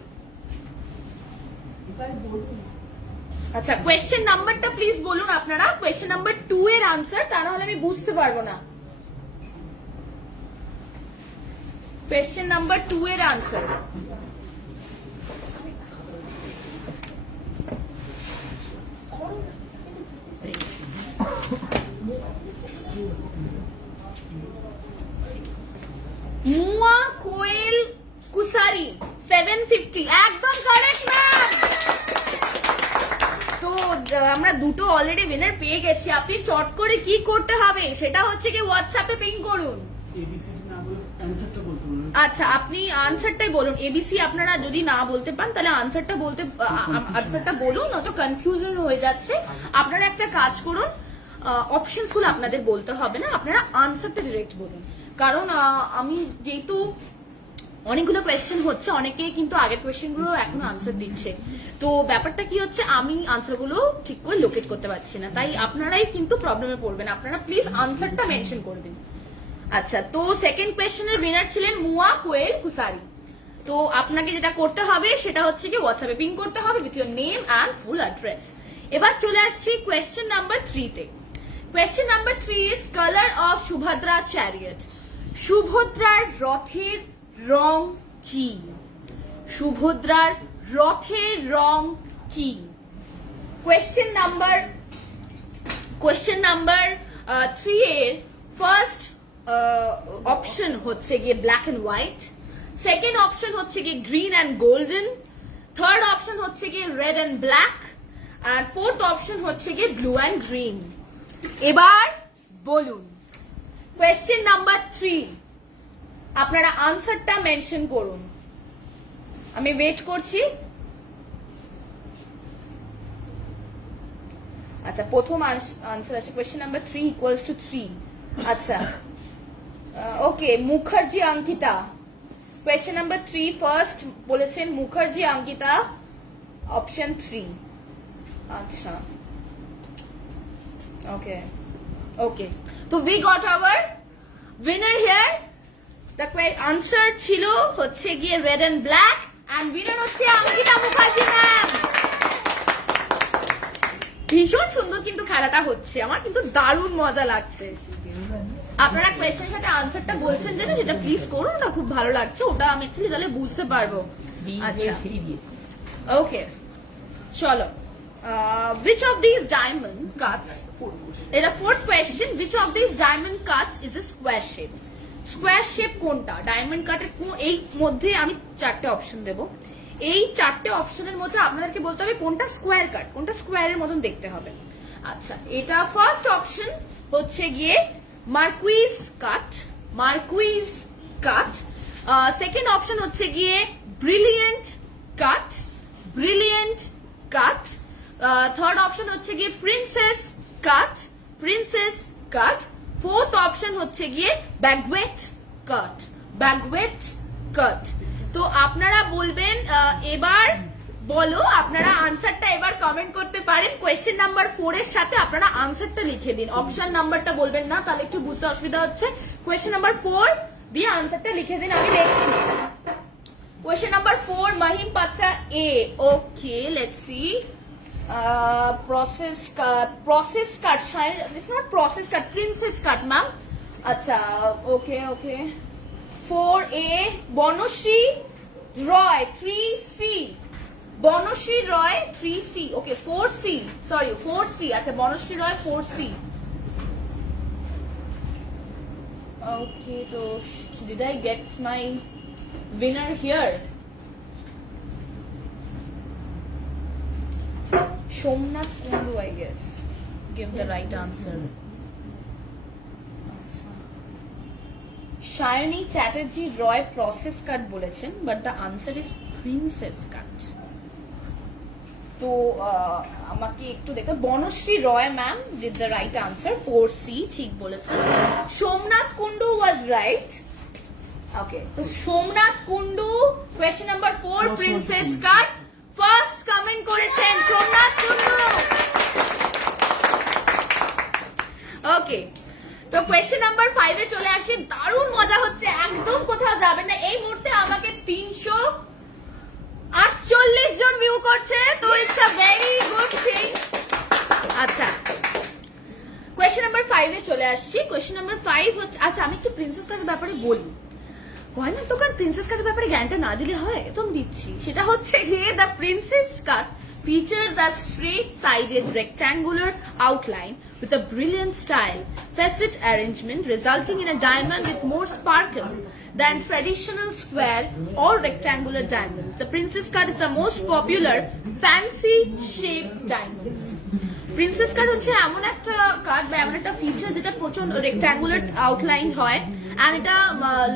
আচ্ছা, কোয়েশ্চেন নাম্বারটা প্লিজ বলুন আপনারা। কোয়েশ্চেন নাম্বার 2 এর আনসার, তা নাহলে আমি বুঝতে পারবো না। কোয়েশ্চেন নাম্বার 2 এর আনসার। মুয়া কোয়েল কুসারি 750, একদম কারেক্ট ম্যাম। তো আমরা দুটো অলরেডি উইনার পেয়ে গেছি। আপনি চট করে কি করতে হবে সেটা হচ্ছে কি হোয়াটসঅ্যাপে পিং করুন। আচ্ছা, আপনি আনসারটাই বলুন। এবিসি আপনারা যদি না বলতে পান তাহলে আনসারটা বলুন, নয়তো কনফিউশন হয়ে যাচ্ছে। আপনারা একটা কাজ করুন, অপশনস গুলো আপনাদের বলতে হবে না, আপনারা আনসারটা ডিরেক্ট বলুন। কারণ আমি যেহেতু অনেকগুলো কোয়েশ্চেন হচ্ছে, অনেকে কিন্তু আগের কোয়েশ্চেন গুলো এখন আনসার দিচ্ছে, তো ব্যাপারটা কি হচ্ছে, আমি আনসার গুলো ঠিক করে লোকেট করতে পারছি না, তাই আপনারাই কিন্তু প্রবলেমে পড়বেন। আপনারা প্লিজ আনসারটা মেনশন করে দিন। আচ্ছা, তো সেকেন্ড কোয়েশ্চেনের উইনার ছিলেন মুয়া কোয়েল কুসারি। তো আপনাকে যেটা করতে হবে সেটা হচ্ছে কি হোয়াটসঅ্যাপে পিং করতে হবে with your name and full address. এবার চলে আসছি কোয়েশ্চেন নাম্বার 3 তে। Question number 3 is color of Subhadra chariot. সুভদ্রার রথের রং কি? সুভদ্রার রথের রং কি? Question number 3 এর ফার্স্ট অপশন হচ্ছে গিয়ে black and white, second option হচ্ছে গিয়ে green and golden, third option হচ্ছে গিয়ে রেড অ্যান্ড ব্ল্যাক, আর ফোর্থ অপশন হচ্ছে গিয়ে ব্লু অ্যান্ড গ্রিন। এবার বলুন কোয়েশ্চেন নাম্বার 3, আপনারা আনসারটা মেনশন করুন, আমি ওয়েট করছি। আচ্ছা, প্রথম আনসার আছে কোয়েশ্চেন নাম্বার 3 ইকুয়ালস টু 3। আচ্ছা, okay, Mukherjee Ankita. Question number 3 first বলেছেন মুখার্জি অঙ্কিতা, অপশন 3। আচ্ছা, ওকে ওকে, তো we got our winner here. The answer ছিল হচ্ছে গিয়ে red and black, and winner হচ্ছে অঙ্কিতা মুখার্জি ম্যাম। ভীষণ সুন্দর কিন্তু খেলাটা হচ্ছে, আমার কিন্তু দারুণ মজা লাগছে। আপনারা কোয়েশ্চেনের সাথে আনসারটা বলছেন যেটা, সেটা প্লিজ করুন, ওটা খুব ভালো লাগছে, ওটা আমি অ্যাকচুয়ালি তাহলে বুঝতে পারবো। আচ্ছা, ওকে, চলো। Which of these diamond cuts, এটা fourth question, which of these diamond cuts is a square shape? Square shape কোনটা? ডায়মন্ড কাটের এই মধ্যে আমি 4টে অপশন দেব, এই 4টে অপশনের মধ্যে আপনাদেরকে বলতে হবে কোনটা স্কোয়ার কাট, কোনটা স্কোয়ারের মতন দেখতে হবে। আচ্ছা, এটা ফার্স্ট অপশন হচ্ছে গিয়ে মার্কুইজ কাট, মার্কুইজ কাট। সেকেন্ড অপশন হচ্ছে গিয়ে ব্রিলিয়েন্ট কাট, ব্রিলিয়েন্ট কাট। থার্ড অপশন হচ্ছে গিয়ে প্রিন্সেস কাট, প্রিন্সেস কাট। ফোর্থ অপশন হচ্ছে গিয়ে ব্যাগওয়েট কাট, ব্যাগওয়েট কাট। তো আপনারা বলবেন, এবার বলো, আপনারা আনসারটা এবার কমেন্ট করতে পারেন। কোয়েশ্চেন নাম্বার 4 এর সাথে আপনারা আনসারটা লিখে দিন, অপশন নাম্বারটা বলবেন না, তাহলে একটু বুঝতে অসুবিধা হচ্ছে। কোয়েশ্চেন নাম্বার 4 দিয়ে আনসারটা লিখে দিন, আমি দেখছি। Question number 4, Mahim Patra A. Okay, let's see. Process cut, it's not process cut, princess cut, ma'am. Acha, okay. 4A, Bonoshri Roy, 3C. Bonoshri Roy, 3C. Okay, 4C. Sorry, 4C. Acha, Bonoshri Roy, 4C. Okay, so did I get my winner here? Somnath Kundu, I guess, give the right answer. Shayani Chatterjee Roy process cut bolechen, but the answer is princess cut. তো আমাকে একটু দেখো, বনশ্রী রয় ma'am did the right answer, 4C ঠিক বলেছেন। Somnath Kundu was right. Okay, তো Somnath Kundu question number 4 princess cut first comment করেছেন সোমনাথ কুন্ডু। ওকে, তো question number 5 এ চলে আসি। দারুণ মজা হচ্ছে, একদম কোথাও যাবেন না। এই মুহূর্তে আমাকে 348 জন ভিউ করছে, তো it's a very good thing. আচ্ছা, কোয়েশ্চেন নাম্বার 5 এ চলে আসছি। কোয়েশ্চেন নাম্বার 5 হচ্ছে, আচ্ছা আমি একটু প্রিন্সেস কাটের ব্যাপারে বলি। হয় না দোকান, প্রিন্সেস কাটের ব্যাপারে জ্ঞানটা না দিলে হয়, তো আমি দিচ্ছি। সেটা হচ্ছে গিয়ে the princess cut features a straight-sided rectangular outline with a brilliant style, facet arrangement resulting in a diamond with more sparkle than traditional square or rectangular diamonds. The princess cut is the most popular fancy-shaped diamonds. Princess কাট হচ্ছে এমন একটা কাট বা এমন একটা feature যেটা প্রচন্ড rectangular outline হয়, আর এটা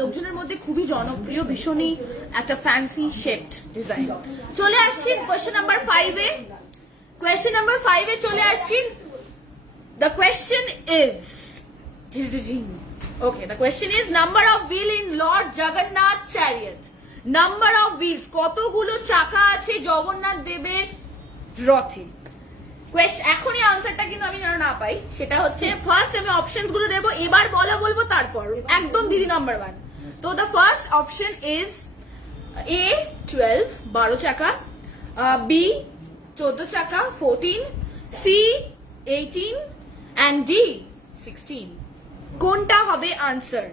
লোকজনের মধ্যে খুবই জনপ্রিয়, ভীষণই একটা ফ্যান্সি শেপড ডিজাইন। চলে আসছি কোয়েশ্চেন নাম্বার 5 এ। কোয়েশ্চেন নাম্বার 5 এ চলে আসছি। The question is, okay, the question is number of wheel in lord Jagannath chariot. Number of wheels, কতগুলো চাকা আছে জগন্নাথ দেবের রথে। এখনই আনসারটা কিন্তু আমি যেন না পাই, সেটা হচ্ছে ফার্স্ট আমি অপশনস গুলো দেবো, এবার বলবো, তারপর একদম দিদি নাম্বার 1। তো the first option is A 12 12 চাকা, B 14 চাকা 14, C 18, অ্যান্ড ডি 16। কোনটা হবে আনসার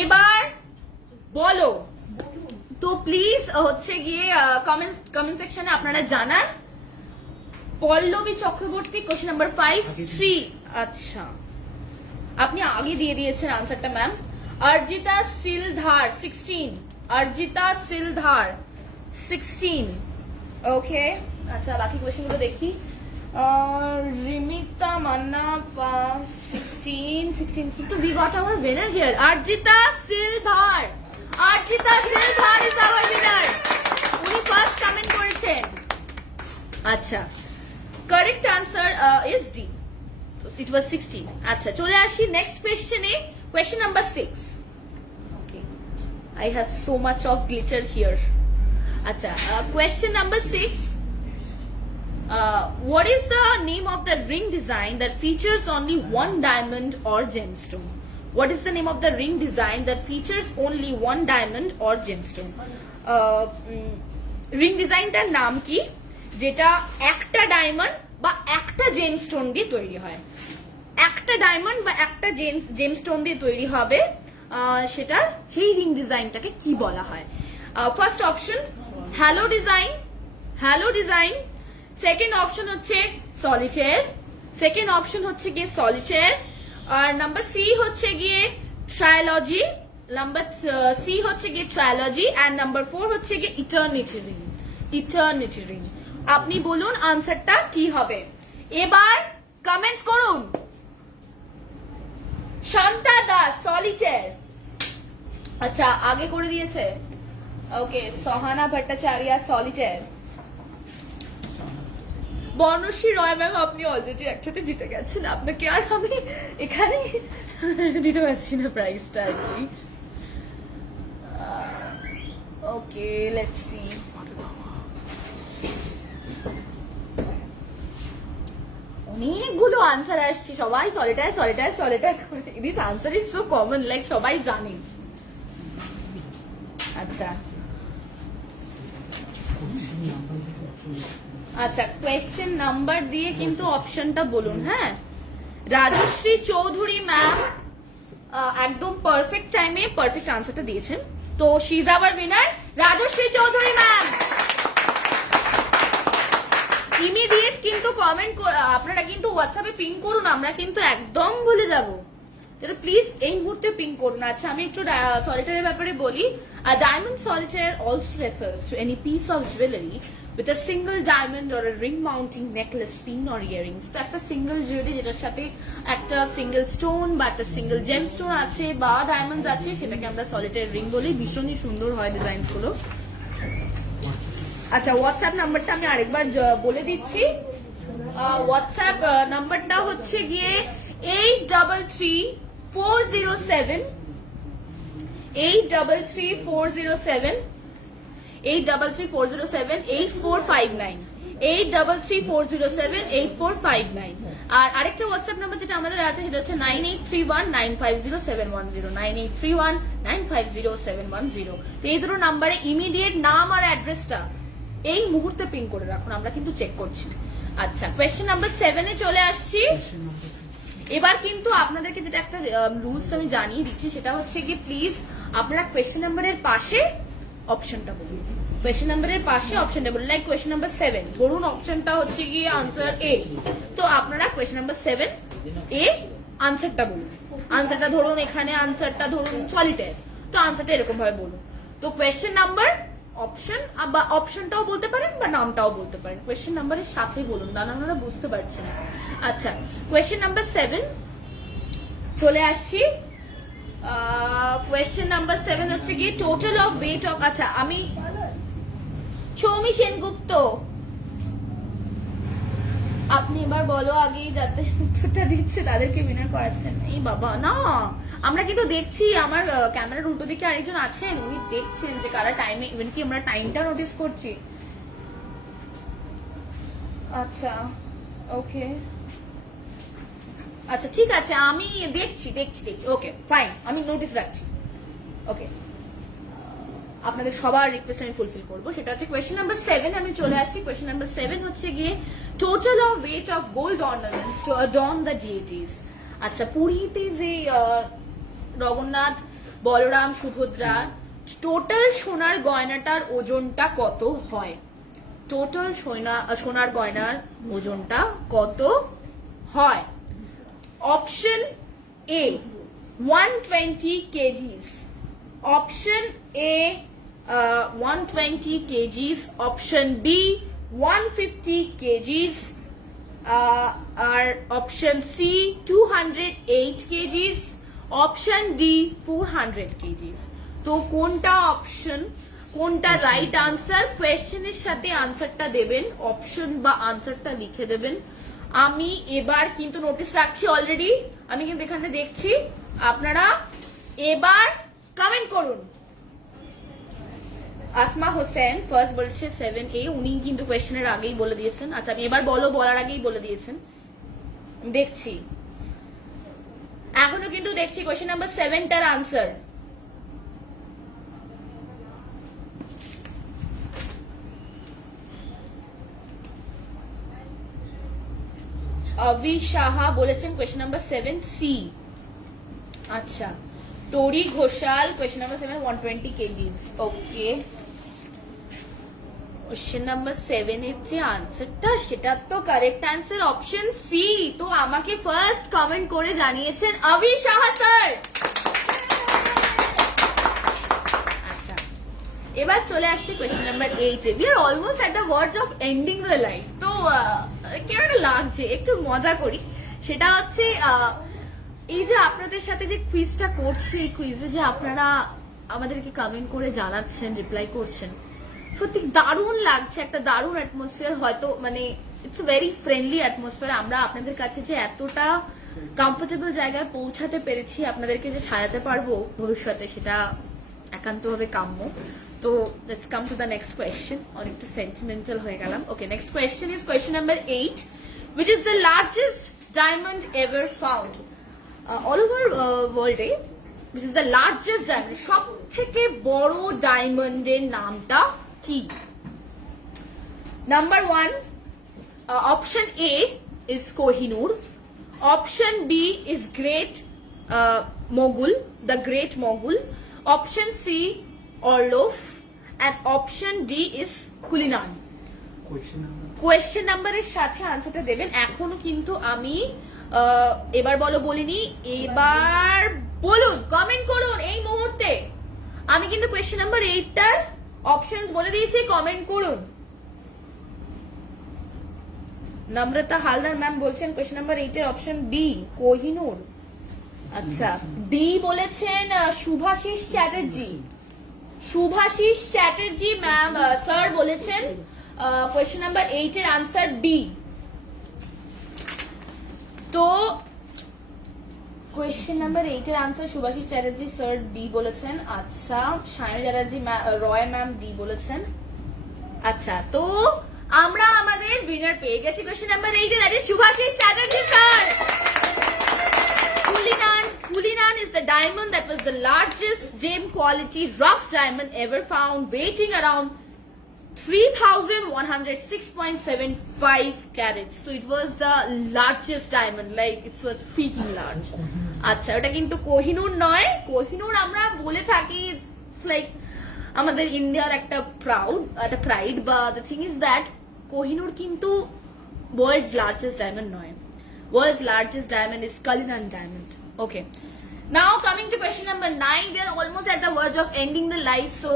এবার বলো তো প্লিজ হচ্ছে গিয়ে কমেন্ট সেকশনে আপনারা জানান। Pallabi Chakraborty question number 5 3। আচ্ছা আপনি আগে দিয়ে দিয়েছেন আনসারটা ম্যাম। অর্জিতা সিলধার 16। অর্জিতা সিলধার 16। ওকে আচ্ছা বাকি কোশ্চেনগুলো দেখি। রিমিতা মান্না 16 কিন্তু we got our winner here. Arjita Sildhar. Arjita Sildhar is our winner. উনি ফার্স্ট কমেন্ট করেছেন। আচ্ছা correct answer is D. So it was 16. আচ্ছা চলে আসি নেক্সট কোশ্চেনে। Question number 6. Okay, I have so much of glitter here. আচ্ছা question number 6. What is the name of the ring design that features only one diamond or gemstone? What is the name of the ring design that features only one diamond or gemstone? ring design টার নাম কি যেটা একটা diamond বা একটা gemstone দিয়ে তৈরি হয়? একটা ডায়মন্ড বা একটা জেমস্টোন দিয়ে তৈরি হবে, সেটা সেই রিং ডিজাইনটাকে কি বলা হয়? First option hello design. Hello design. Second option হচ্ছে সলিটেয়ার। সেকেন্ড অপশন হচ্ছে গিয়ে সলিটেয়ার। আর নাম্বার সি হচ্ছে গিয়ে ট্রায়োলজি। নাম্বার সি হচ্ছে গিয়ে ট্রায়োলজি এন্ড নাম্বার 4 হচ্ছে গিয়ে ইটারনিটি রিং। Eternity ring. আপনি বলুন আনসারটা কি হবে এবার কমেন্টস করুন। শান্তা দাস সলিটেয়ার। আচ্ছা আগে করে দিয়েছে। ওকে সহানা ভট্টাচার্য সলিটেয়ার। বর্ণশ্রী রয় ম্যাম আপনি অলরেডি একসাথে জিতে গেছেন, আপনাকে আর আমি এখানে দিতে পারছি না প্রাইসটা আর কি। Okay let's see. অনেকগুলো আনসার আসছে, সবাই solitaire solitaire solitaire. This answer is so common, like সবাই জানে। আচ্ছা আচ্ছা কোয়েশ্চেন নাম্বার দিয়ে কিন্তু অপশনটা বলুন। হ্যাঁ রাজশ্রী চৌধুরী ম্যাম একদম পারফেক্ট টাইমে পারফেক্ট আনসারটা দিয়েছেন, তো she is our winner Rajshree Chowdhury ma'am. Immediate কিন্তু কমেন্ট আপনারা কিন্তু হোয়াটসঅ্যাপে পিং করুন, আমরা কিন্তু একদম ভুলে যাব, প্লিজ এই মুহূর্তে পিং করুন। আচ্ছা আমি একটু সলিটারের ব্যাপারে বলি। Diamond solitaire also refers to any piece of jewellery with a single diamond or a ring mounting necklace, pin or earrings. তো একটা সিঙ্গেল জুয়েলারি যেটার সাথে একটা সিঙ্গেল স্টোন বা একটা সিঙ্গেল জেম স্টোন আছে বা ডায়মন্ড আছে, সেটাকে আমরা সলিটারি রিং বলি। ভীষণই সুন্দর হয় ডিজাইন গুলো। আচ্ছা হোয়াটসঅ্যাপ নাম্বারটা আমি আরেকবার বলে দিচ্ছি। হোয়াটসঅ্যাপ নাম্বারটা হচ্ছে গিয়ে 833407 833407 833407 8459 833407 আর আরেকটা হোয়াটসঅ্যাপ নাম্বার যেটা আমাদের আছে সেটা হচ্ছে 9831950710 9831950710। তো এই দুটো নাম্বারে ইমিডিয়েট নাম আর অ্যাড্রেসটা এই মুহূর্তে পিন করে রাখুন, আমরা কিন্তু চেক করছি। আচ্ছা কোয়েশ্চেন নাম্বার 7 এ চলে আসছি। এবার কিন্তু আপনাদেরকে যেটা একটা রুলস আমি জানিয়ে দিচ্ছি, সেটা হচ্ছে কি প্লিজ আপনারা কোয়েশ্চেন নাম্বারের পাশে অপশনটা বলুন। কোয়েশ্চেন নাম্বারের পাশে অপশনটা বলুন, লাইক কোয়েশ্চেন নাম্বার 7 ধরুন অপশনটা হচ্ছে গিয়ে আনসার এ, তো আপনারা কোয়েশ্চেন নাম্বার 7 এ আনসারটা বলুন। আনসারটা ধরুন এখানে আনসারটা ধরুন সলিটার, তো আনসারটা এরকম ভাবে বলুন। তো কোয়েশ্চেন নাম্বার অপশন বা অপশনটাও বলতে পারেন বা নামটাও বলতে পারেন, কোয়েশ্চেন নাম্বারের সাথে বলুন, না আপনারা বুঝতে পারছেন। আচ্ছা কোয়েশ্চেন নাম্বার 7 চলে আসছি। কোয়েশ্চেন নাম্বার 7 হচ্ছে কি টোটাল অফ ওয়েট অফ। আচ্ছা আমি সৌমি সেনগুপ্ত, আপনি এবার বলো আগে যাতে উত্তরটা দিচ্ছে তাদেরকে উইনার করাচ্ছেন। এই বাবা না, আমরা কিন্তু দেখছি আমার ক্যামেরার উল্টো দিকে আরেকজন আছেন, উনি দেখছেন যে কারা টাইমে, ইভেন কি আমরা টাইমটা নোটিস করছি। আচ্ছা ওকে আচ্ছা ঠিক আছে আমি দেখছি। ওকে ফাইন, আমি নোটিস রাখছি। ওকে আপনাদের সবার রিকোয়েস্ট আমি ফুলফিল করবো, সেটা হচ্ছে কোয়েশ্চেন নাম্বার 7। আমি চলে আসছি। কোয়েশ্চেন নাম্বার 7 হচ্ছে গিয়ে total of weight of gold ornaments to adorn the deities. আচ্ছা, পুরীতে যে জগন্নাথ, বলরাম, সুভদ্রার টোটাল সোনার গয়নাটার ওজনটা কত হয়? টোটাল সোনার গয়নার ওজনটা কত হয়? Option A 120 kgs, option A 120 kgs, option B 150 kgs, আর option C 208 kgs, option D 400 kgs। তো কোনটা অপশন, কোনটা রাইট আনসার? কোয়েশ্চেনের সাথে আনসারটা দেবেন, অপশন বা আনসারটা লিখে দেবেন। আমি এবার কিন্তু নোটিস রাখছি অলরেডি, আমি কিন্তু এখানে দেখছি, আপনারা এবার কমেন্ট করুন। আসমা হোসেন ফার্স্ট বলেছে 7A, উনি কিন্তু কোয়েশ্চেনের আগেই বলে দিয়েছেন। আচ্ছা, আমি এবার বলার আগেই বলে দিয়েছেন, দেখছি এখনো কিন্তু দেখছি কোয়েশ্চেন নাম্বার 7টার আনসার। অভি সাহা বলেছেন কোয়েশ্চেন নাম্বার 7C। আচ্ছা, তরি ঘোষাল কোয়েশ্চেন নাম্বার 7 120 kgs। ওকে, কোয়েশ্চেন নাম্বার 7 এর যে আনসারটা সেটা তো কারেক্ট আনসার অপশন সি। তো আমাকে ফার্স্ট কমেন্ট করে জানিয়েছেন অভি সাহা স্যার। আচ্ছা, এবার চলে আসছি question number 8 A. We are almost at the words of ending the life. তো কেমন লাগছে, একটু মজা করি। সেটা হচ্ছে এই যে আপনাদের সাথে যে কুইজটা করছি, এই কুইজে যে আপনারা আমাদেরকে কমেন্ট করে জানাচ্ছেন, রিপ্লাই করছেন, সত্যি দারুণ লাগছে, একটা দারুণ অ্যাটমসফিয়ার। হয়তো মানে ইটস ভেরি ফ্রেন্ডলি অ্যাটমসফিয়ার। আমরা আপনাদের কাছে যে এতটা কমফোর্টেবল জায়গায় পৌঁছাতে পেরেছি, আপনাদেরকে যে সাজাতে পারবো ভবিষ্যতে, সেটা একান্তভাবে কাম্য। তো let's come to the next question. অনেকটা সেন্টিমেন্টাল হয়ে গেলাম। Okay, next question is question number 8, which is the largest diamond ever found all over world, which is the largest diamond, সব থেকে বড় ডায়মন্ডের নামটা কি? Number 1, option A is Kohinoor, option B is Great Mogul, the Great Mogul, option C Orlov, and option D is Cullinan. Question নাম্বারের সাথে আনসারটা দেবেন। এখনো কিন্তু আমি এবার বলিনি, এবার বলুন, কমেন্ট করুন এই মুহূর্তে। আমি কিন্তু কোয়েশ্চেন নাম্বার 8টার অপশনস বলে দিয়েছি, কমেন্ট করুন। নম্রতা হালদার ম্যাম বলছেন কোয়েশ্চেন নাম্বার 8 এর অপশন বি কোহিনুর। আচ্ছা, ডি বলেছেন শুভাশিস চ্যাটার্জি। শুভাশিস চ্যাটার্জি ম্যাম স্যার বলেছেন কোয়েশ্চেন নাম্বার 8 এর আনসার ডি। তো কোয়েশ্চেন নাম্বার 8 এর answer Subhashis Chatterjee sir D বলেছেন। আচ্ছা, সায়নী চ্যাটার্জি রয় ম্যাম ডি বলেছেন। আচ্ছা, তো আমরা আমাদের উইনার পেয়ে গেছি কোয়েশ্চেন নাম্বার 8 এর, that is Subhashis Chatterjee sir. Kulinan is the diamond that was the largest gem quality rough diamond ever found, weighing around 3106.75 carats. So it was the largest diamond, like it was freaking large. আচ্ছা, ওটা কিন্তু কোহিনুর নয়। কোহিনুর আমরা বলে থাকি like আমাদের ইন্ডিয়ার একটা প্রাইড, বা the thing is that Kohinoor কিন্তু ওয়ার্ল্ডস লার্জেস্ট ডায়মন্ড নয়। World's largest diamond is Cullinan diamond. Okay. Now coming to question number 9, we are almost at the verge of ending the life. So,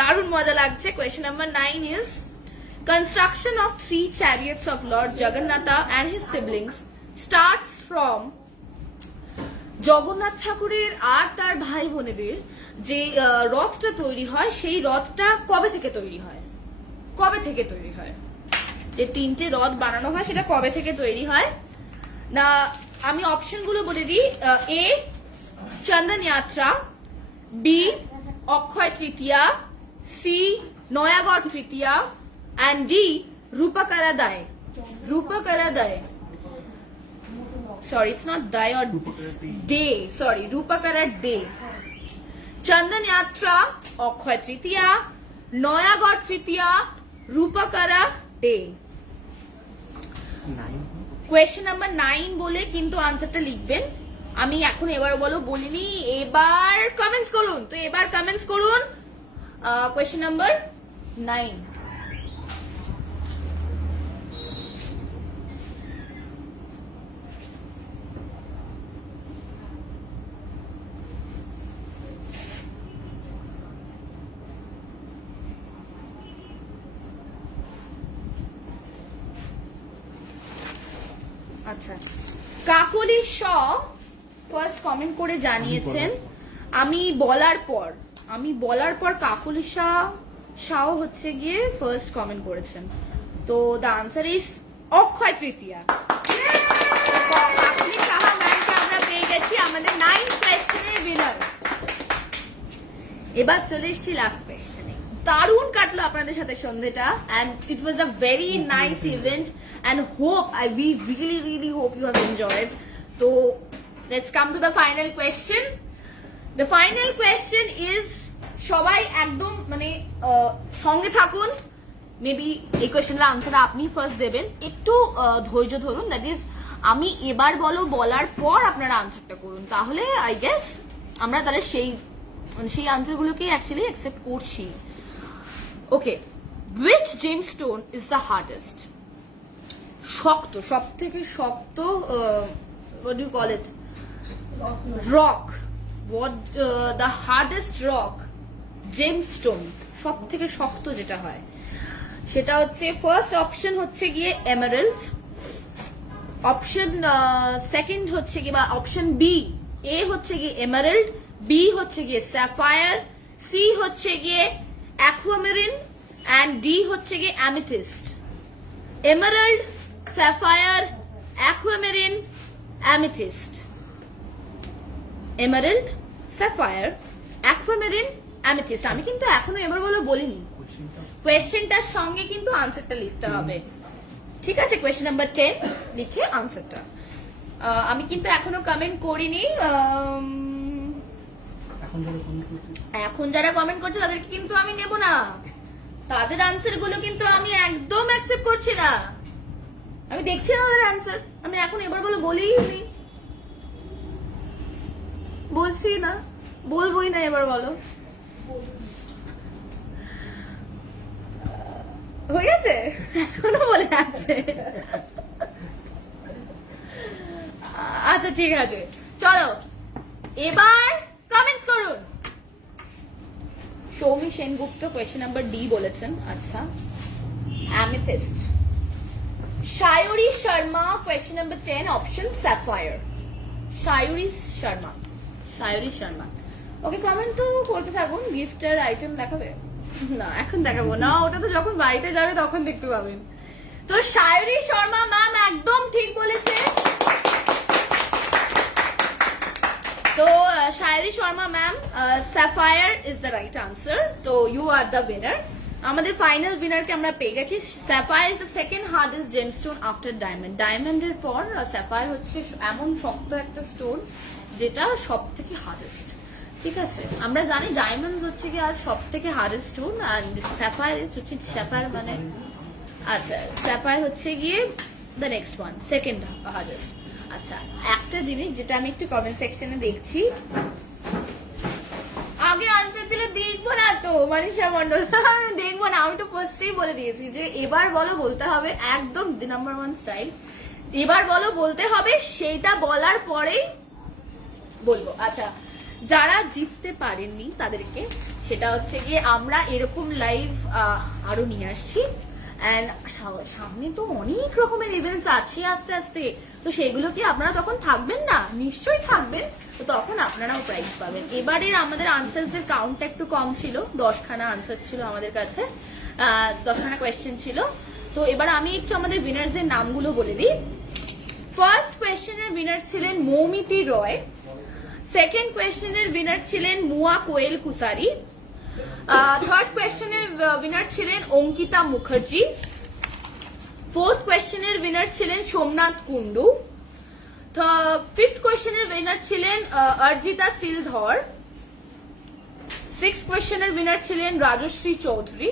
darun moja lagche. Question number 9 is construction of 3 chariots of Lord Jagannatha and his siblings starts from Jagannath ঠাকুরের আর তার ভাই বোনেদের যে রথটা তৈরি হয়, সেই রথটা কবে থেকে তৈরি হয়? কবে থেকে তৈরি হয়? যে 3টে রথ বানানো হয়, সেটা কবে থেকে তৈরি হয়? না, আমি অপশন গুলো বলে দিই। A Chandan Yatra, B Akshaya Tritiya, C Nayagarh Tritiya, and D রূপকারা দায়। রূপকারা দায়, sorry, it's not day or day, sorry, রূপকারা day। চন্দন যাত্রা, অক্ষয় তৃতীয়া, নয়াগড় তৃতীয়া, রূপকারা ডে। কোয়েশ্চেন নাম্বার 9 বলে কিন্তু আনসারটা লিখবেন। আমি এখন এবার বলিনি, এবার কমেন্টস করুন। তো এবার কমেন্টস করুন কোয়েশ্চেন নাম্বার 9। আচ্ছা, কাকলি শ ফার্স্ট কমেন্ট করে জানিয়েছেন আমি বলার পর কাকলি শাহ হচ্ছে গিয়ে ফার্স্ট কমেন্ট করেছেন। তো the answer is Akshaya Tritiya. কাকলি সাহা ম্যামকে আমরা পেয়ে গেছি আমাদের 9 কোয়েশ্চেনের উইনার। এবার চলে এসেছি লাস্ট কোয়েশ্চেনে। দারুণ কাটলো আপনাদের সাথে সন্ধ্যেটা, and it was a very nice event and we really hope you have enjoyed. So let's come to the final question. The final question is, সবাই একদম মানে সঙ্গে থাকুন। মেবি এই কোয়েশ্চেনের আনসারটা আপনি ফার্স্ট দেবেন, একটু ধৈর্য ধরুন। দ্যাট ইজ আমি এবার বলার পর আপনারা আনসারটা করুন, তাহলে আই গেস আমরা তাহলে সেই আনসারগুলোকে অ্যাকচুয়ালি অ্যাকসেপ্ট করছি। ওকে, which gemstone is the hardest? শক্ত, সব থেকে শক্ত, what do you call it? Rock. What the hardest rock? Gemstone. সব থেকে শক্ত যেটা হয় সেটা হচ্ছে ফার্স্ট অপশন হচ্ছে গিয়ে এমারাল্ড, অপশন সেকেন্ড হচ্ছে গিয়ে বা অপশন বি, এ হচ্ছে গিয়ে এমারাল্ড, বি হচ্ছে গিয়ে স্যাফায়ার, সি হচ্ছে গিয়ে অ্যাকুয়ামেরিন এন্ড ডি হচ্ছে গিয়ে amethyst. Emerald, sapphire, aquamarine, amethyst. Emerald, sapphire, aquamarine, amethyst. আমি কিন্তু এখনো এবার বলিনি, কোয়েশ্চেনটার সঙ্গে কিন্তু আনসারটা লিখতে হবে। ঠিক আছে, কোয়েশ্চেন নাম্বার 10 লিখে আনসারটা। আমি কিন্তু এখনো কমেন্ট করিনি। এখন যারা কমেন্ট করছে তাদেরকে কিন্তু আমি নেব না, তাদের আনসার গুলো কিন্তু আমি একদম অ্যাকসেপ্ট করছি না। আমি দেখছি না তাদের আনসার, আমি এখন এবার বলিনি, বলছি না, বলবোই না। এবার বলো, হয়ে গেছে? এখনো বলে আছে। আচ্ছা ঠিক আছে, চলো এবার কমেন্টস করুন। Soumi Sengupta question number D বলেছেন। আচ্ছা, amethyst. Sayari Sharma question number 10 option sapphire. Sayari Sharma. Okay, comment তো করতে থাকুন। গিফটের আইটেম দেখাবে না, এখন দেখাবো না, ওটা তো যখন বাড়িতে যাবে তখন দেখতে পাবেন। তো সায়রী শর্মা ম্যাম একদম ঠিক বলেছে। তো Sayari Sharma ma'am, sapphire is the right answer. তো ইউ আর দ্য উইনার। আমাদের ফাইনাল উইনারকে আমরা পেয়ে গেছি। Sapphire is the second hardest gemstone after diamond. ডায়মন্ডের পর স্যাফায়ার হচ্ছে এমন শক্ত একটা স্টোন যেটা সব থেকে হার্ডেস্ট। ঠিক আছে, আমরা জানি ডায়মন্ড হচ্ছে কি আর সব থেকে হার্ডেস্ট স্টোন, আর স্যাফায়ার হচ্ছে স্যাফায়ার মানে আচ্ছা স্যাফায়ার হচ্ছে গিয়ে the next one, second hardest. আচ্ছা, একটা জিনিস যেটা আমি একটু কমেন্ট সেকশনে দেখছি, আগে আনসার দিলে দেখবো না তো মানিষা মন্ডল, দেখবো না। আমি তো ফার্স্টেই বলে দিয়েছি যে এবার বলতে হবে, একদম নাম্বার 1 স্টাইল। এবার বলতে হবে, সেইটা বলার পরেই বলবো। আচ্ছা, যারা জিততে পারেননি তাদেরকে, সেটা হচ্ছে গিয়ে আমরা এরকম লাইভ আরো নিয়ে আসছি। এন্ড সামনে তো অনেক রকমের ইভেন্টস আছে আস্তে আস্তে, তো সেগুলো কি আপনারা তখন থাকবেন না? নিশ্চয়ই থাকবেন। তো তখন আপনারাও প্রাইজ পাবেন। এবারের আমাদের আনসারসের কাউন্টটা একটু কম ছিল, 10খানা আনসার ছিল আমাদের কাছে, 10খানা কোয়েশ্চেন ছিল। তো এবার আমি একটু আমাদের উইনার্সের নামগুলো বলে দিই। ফার্স্ট কোয়েশ্চেনের উইনার ছিলেন মৌমিতি রয়। সেকেন্ড কোয়েশ্চেনের উইনার ছিলেন মুয়া কোয়েল কুসারি। থার্ড কোয়েশ্চেনের উইনার ছিলেন অঙ্কিতা মুখার্জি। ফোর্থ কোয়েশ্চেনের উইনার ছিলেন সোমনাথ কুন্ডু। ফিফথ কোয়েশ্চেনের উইনার ছিলেন অর্জিতা সিলধর। 6th কোয়েশ্চেনের উইনার ছিলেন রাজশ্রী চৌধুরী।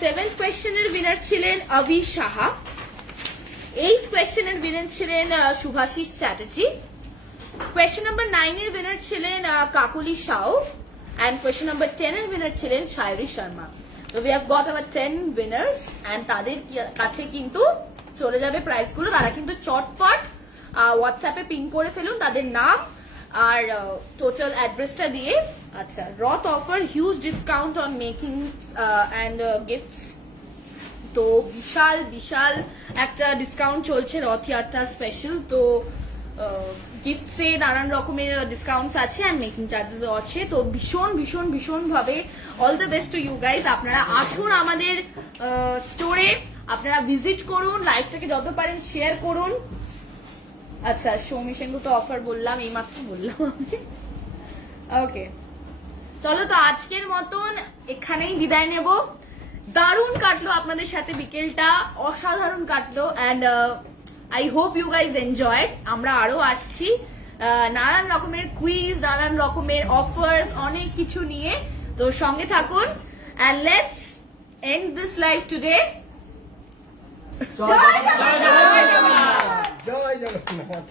7th কোয়েশ্চেনের উইনার ছিলেন অভি সাহা। 8th কোয়েশ্চেনের উইনার ছিলেন শুভাশিস চ্যাটার্জি। কোয়েশ্চেন নাম্বার 9 এর উইনার ছিলেন Kakuli Sau. And question number 10 এর উইনার ছিলেন সায়রি শর্মা। তো we have got our 10 winners and তাদের কাছে কিন্তু চলে যাবে প্রাইস গুলো। তারা কিন্তু চটপট হোয়াটসঅ্যাপে পিং করে ফেলুন তাদের নাম আর টোটাল অ্যাড্রেসটা দিয়ে। আচ্ছা, রথ offer huge discount on making and gifts. তো বিশাল বিশাল একটা ডিসকাউন্ট চলছে রথ যাত্রা স্পেশাল। তো গিফটসে নানান রকমের ডিসকাউন্টস আছে অ্যান্ড মেকিং চার্জেস আছে। তো ভীষণ ভীষণ ভীষণ ভাবে all the best to you guys. আপনারা আসুন আমাদের স্টোরে, আপনারা ভিজিট করুন, লাইভটাকে যত পারেন শেয়ার করুন। আচ্ছা, সৌমি সেনগু তো অফার বললাম, এইমাত্র বললাম আমি। ওকে, চলো তো আজকের মতন এখানেই বিদায় নেব। দারুণ কাটলো আপনাদের সাথে বিকেলটা, অসাধারণ কাটলো and I hope you guys enjoyed. আমরা আরো আসছি নানান রকমের কুইজ, নানান রকমের অফার্স, অনেক কিছু নিয়ে। তো সঙ্গে থাকুন and let's end this live today. জয় জগন্নাথ।